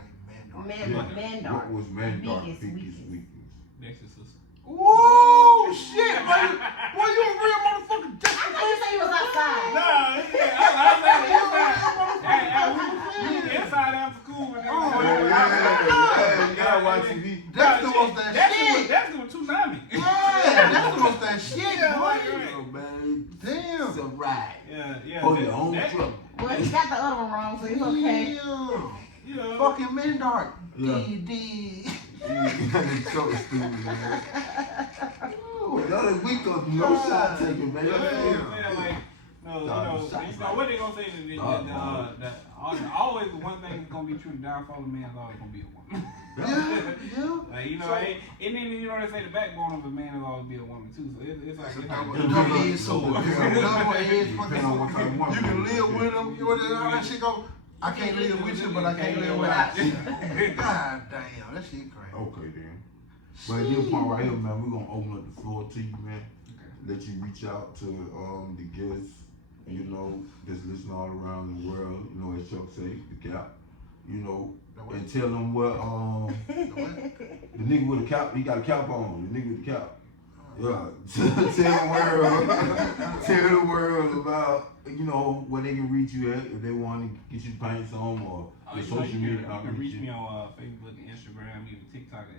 Mandark. Mandark. What was Mandark Biggest, biggest weakest. weakness? Dexter's sister. Whoa, shit, man. Boy, you a real motherfucker. I thought you said you was outside. No, we inside after school. You gotta watch TV. Dexter was that shit. Dexter was Toonami. Yeah, Dexter was that shit, boy. Right. Oh, man. Damn. It's a ride. Yeah. Hold your own trouble. Well, he got the other one wrong, so it's okay. Damn. You know, Fucking Mandark. Yeah. D. So stupid, man. Ooh, another week of no shot taking, man. what they gonna say is always the one thing that's gonna be true, the downfall of man is always gonna be a woman. Yeah. Like, and then they say the backbone of a man will always be a woman too. So it's like Double-edged sword. Double-edged Depending on what type of fucking. woman. You can live with them. You know how that shit go? I can't live with you, but I can't live without you. God damn, that shit crazy. Okay, then. But at this point right here, man, we're gonna open up the floor to you, man. Let you reach out to the guests, that's listening all around the world, as Chuck say, the cap, and tell them what the nigga with the cap, he got a cap on, the nigga with the cap. Yeah. Tell the world about, where they can reach you at if they want to get you to paint some or social media. You can reach me on Facebook and Instagram, even TikTok at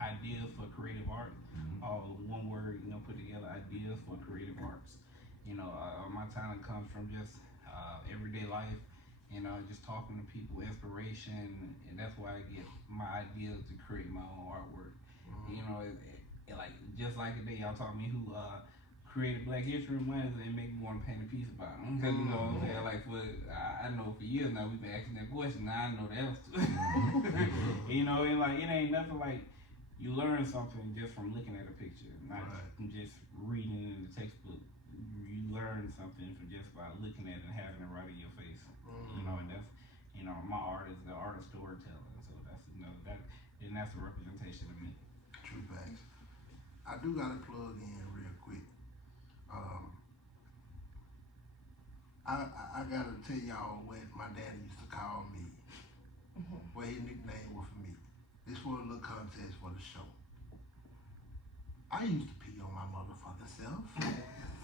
Ideas for Creative Art. All one word, put together, Ideas for Creative Arts. My talent comes from just everyday life, just talking to people, inspiration, and that's why I get my ideas to create my own artwork. Like just like today, y'all taught me who created Black History Month and make me want to paint a piece about them. Because I know for years now we've been asking that question. Now I know the answer. And it ain't nothing like you learn something just from looking at a picture, not just reading in the textbook. You learn something from just by looking at it and having it right in your face. You know, and that's, you know, my art is the art of storytelling. So that's, you know, that's a representation of me. True facts. I do gotta plug in real quick. I gotta tell y'all what my daddy used to call me. What his nickname was for me. This was a little contest for the show. I used to pee on my motherfucking self.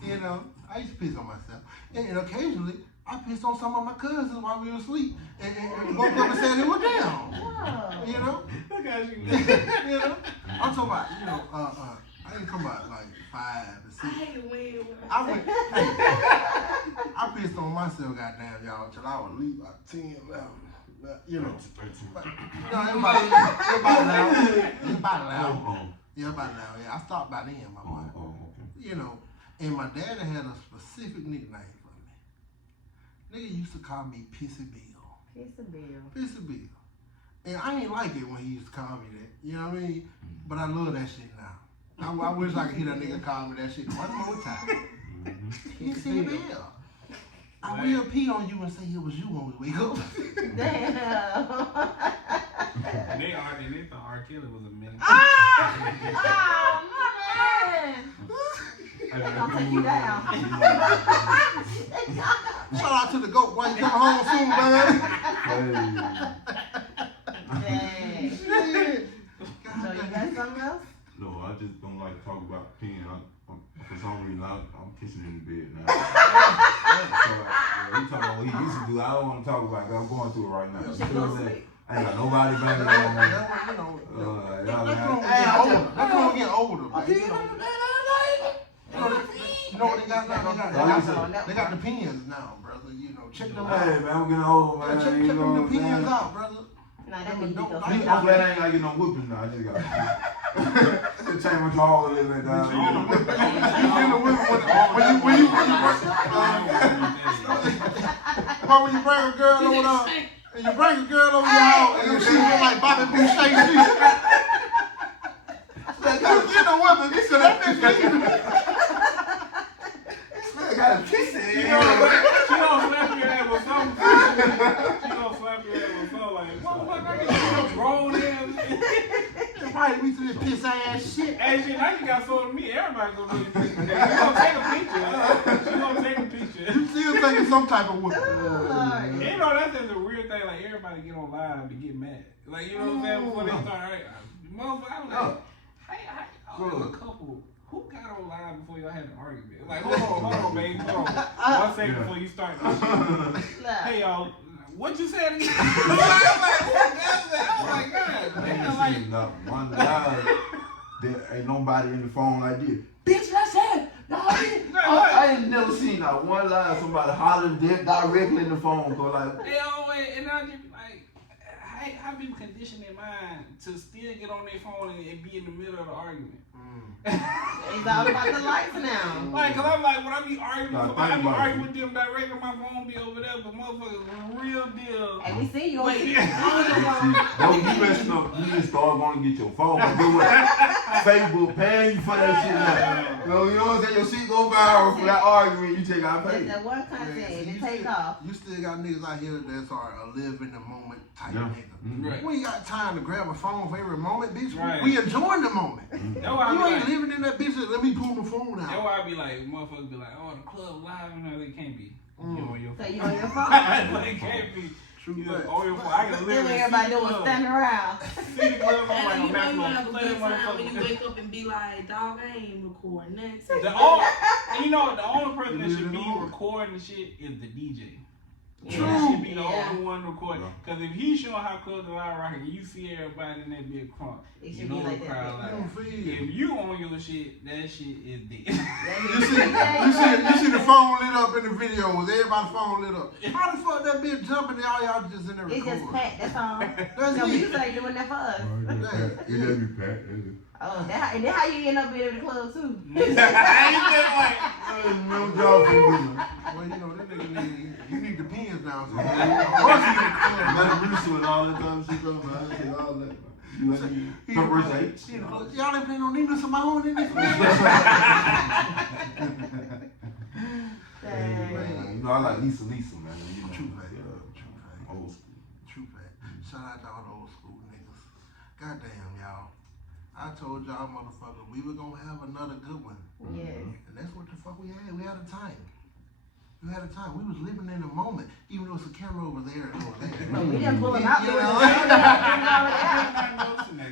You know, I used to piss on myself. And occasionally, I pissed on some of my cousins while we were asleep. And woke up and said it was down. Whoa. You know? Look at you. You know? I'm talking about, you know, I didn't come about like 5 or 6. I hate it when I pissed on myself, goddamn, y'all, till I was at least about 10, 11. You know, but, no, everybody loud. Yeah, about now. Yeah, I stopped by then, my boy. Okay. You know, and my daddy had a specific nickname for me. Nigga used to call me Pissy Bill. Pissy Bill. Pissy Bill. And I ain't like it when he used to call me that. You know what I mean? But I love that shit now. I wish I could hear that nigga call me that shit one more time. Pissy Bill. I will pee on you and say it was you when we wake up. Damn. They thought R. Kelly was a menace. Oh, man. I'll take you down. Shout out to the GOAT. Why you coming home soon, man? Dang. Shit. So you got something else? No, I just don't like to talk about peeing. For some reason, I'm kissing in the bed now. So, he talking about what he used to do. I don't want to talk about it. 'Cause I'm going through it right now. You You should know go what I'm saying? sleep. I ain't got nobody banging on me. That's when we get older, man. You know what they got now? They got the pins now, brother. You know, check them out. Hey, man, I'm getting old, man. Check You know them what the I'm saying? pins out, brother. Nah, that means you go I'm I'm sleep. glad I ain't gotta get no whipping now. I just got to change my jaw a little bit down. When you bring a girl over there, and you bring a girl over your house, and she look like Bobby Boucher, you get a woman, you said that bitch Got a kiss it. She gonna slap your ass with something. She gonna slap your ass with something like, motherfucker, I get you grown ass. Right, we to this piss ass shit. Hey, shit, now you got so to me. Everybody gonna do this. You gonna take a picture. She gonna take a picture. You still taking some type of whip. You know, that's just a weird thing. Like, everybody get on live to get mad. Like, you know what I'm saying? Before they start, right? Motherfucker, I was like, hey, a couple. Who got on live before y'all had an argument? Like, hold on, baby. Hold on. 1 second before you start this shit. Hey, y'all. What you said again? I was like, who that? Oh my God. Man, like, Not one live. There ain't nobody in the phone like this. bitch, that's it. No, I ain't never seen not one live somebody hollering directly in the phone. Go like, they always, and I just like, I been conditioned in mind to still get on their phone and be in the middle of the argument. It's all about the lights now. Like, cause I'm like, when I be arguing with somebody, I be about arguing with them directly, my phone be over there, but motherfuckers, real deal. And we see you on Wait. TV. no, you messing up. You just start going to get your phone. Do what? Facebook paying you for that shit now. You know what I'm saying? Your shit go viral for that argument. You take out pay. It's that one content, it take off. You still got niggas out here that's a live in the moment type nigga. Right. We ain't got time to grab a phone for every moment, bitch. Right. We enjoying the moment. That's why I You be ain't like, living in that bitch. Let me pull my phone that's out. why I be like, motherfuckers be like, oh, the club live, and no, they can't be. You on your So phone. you on your phone. They can't be. True You facts. on your phone. I can Then literally everybody see the doing club. standing around. See the club, I'm like, And I'm you back know you on have a play good time when you motherfucker. wake up and be like, dog, I ain't recording next. The only, and you know, the only person that should be recording the shit is the DJ. True. He should be the Yeah. only one recording. Because if he's showing how clubs are live rocking, and you see everybody in that big crowd, It you should know be like the that. crowd You like. don't feel. If you on your shit, that shit is dead. You see the phone lit up in the video. Was everybody's phone lit up? How the fuck that bitch jumping and all y'all just in there It's recording? just packed, that's all. That's No, it. music ain't doing that for us. It does be packed. Oh, and that's how you end up in the club too. I ain't just like, No job for you. Well, you know, that nigga you need the pins now. So of course you need the Better research all that time shit come, man. I say all that, man. First H. Y'all ain't playing no Nina Simone in this man. You know, I like Lisa, man. You know, True fact. Old school. True fact. Shout out to all the old school niggas. Goddamn, y'all. I told y'all motherfuckers we were gonna have another good one. Yes. And that's what the fuck we had. We had a time. We had a time. We was living in the moment. Even though it's a camera over there and over there. But we didn't pull him out. You there.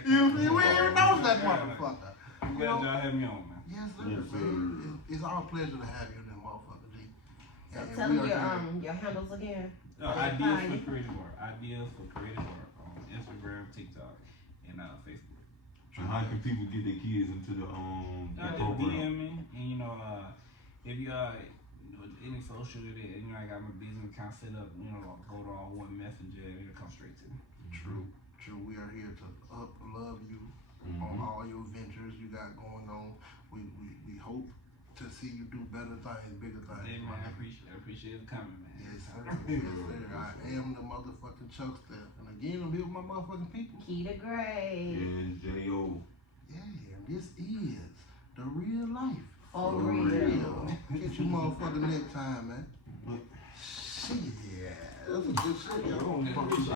feel me? We ain't even know that motherfucker. I'm glad y'all had me on, man. Yes, sir. Yes, sir. It's our pleasure to have you in that motherfucker, G. So And tell we them are your handles again. Ideas for creative work. Ideas for creative work on Instagram, TikTok, and Facebook. And how can people get their kids into the Just program? DM me, and you know, if you any social media, you know, I got my business account set up. You know, go to all one messenger, and it'll come straight to me. True. We are here to love you on all your ventures you got going on. We hope to see you do better things, bigger things. Hey, man, I appreciate it coming, man. Yes, sir. Yes, sir. I am the motherfucking Chuckster. And again, I'm here with my motherfucking people. Keita Gray. Yeah, J.O. Yeah, and this is the real life. For For real. real. Get you motherfucking next time, man. Shit. That's a good shit, y'all.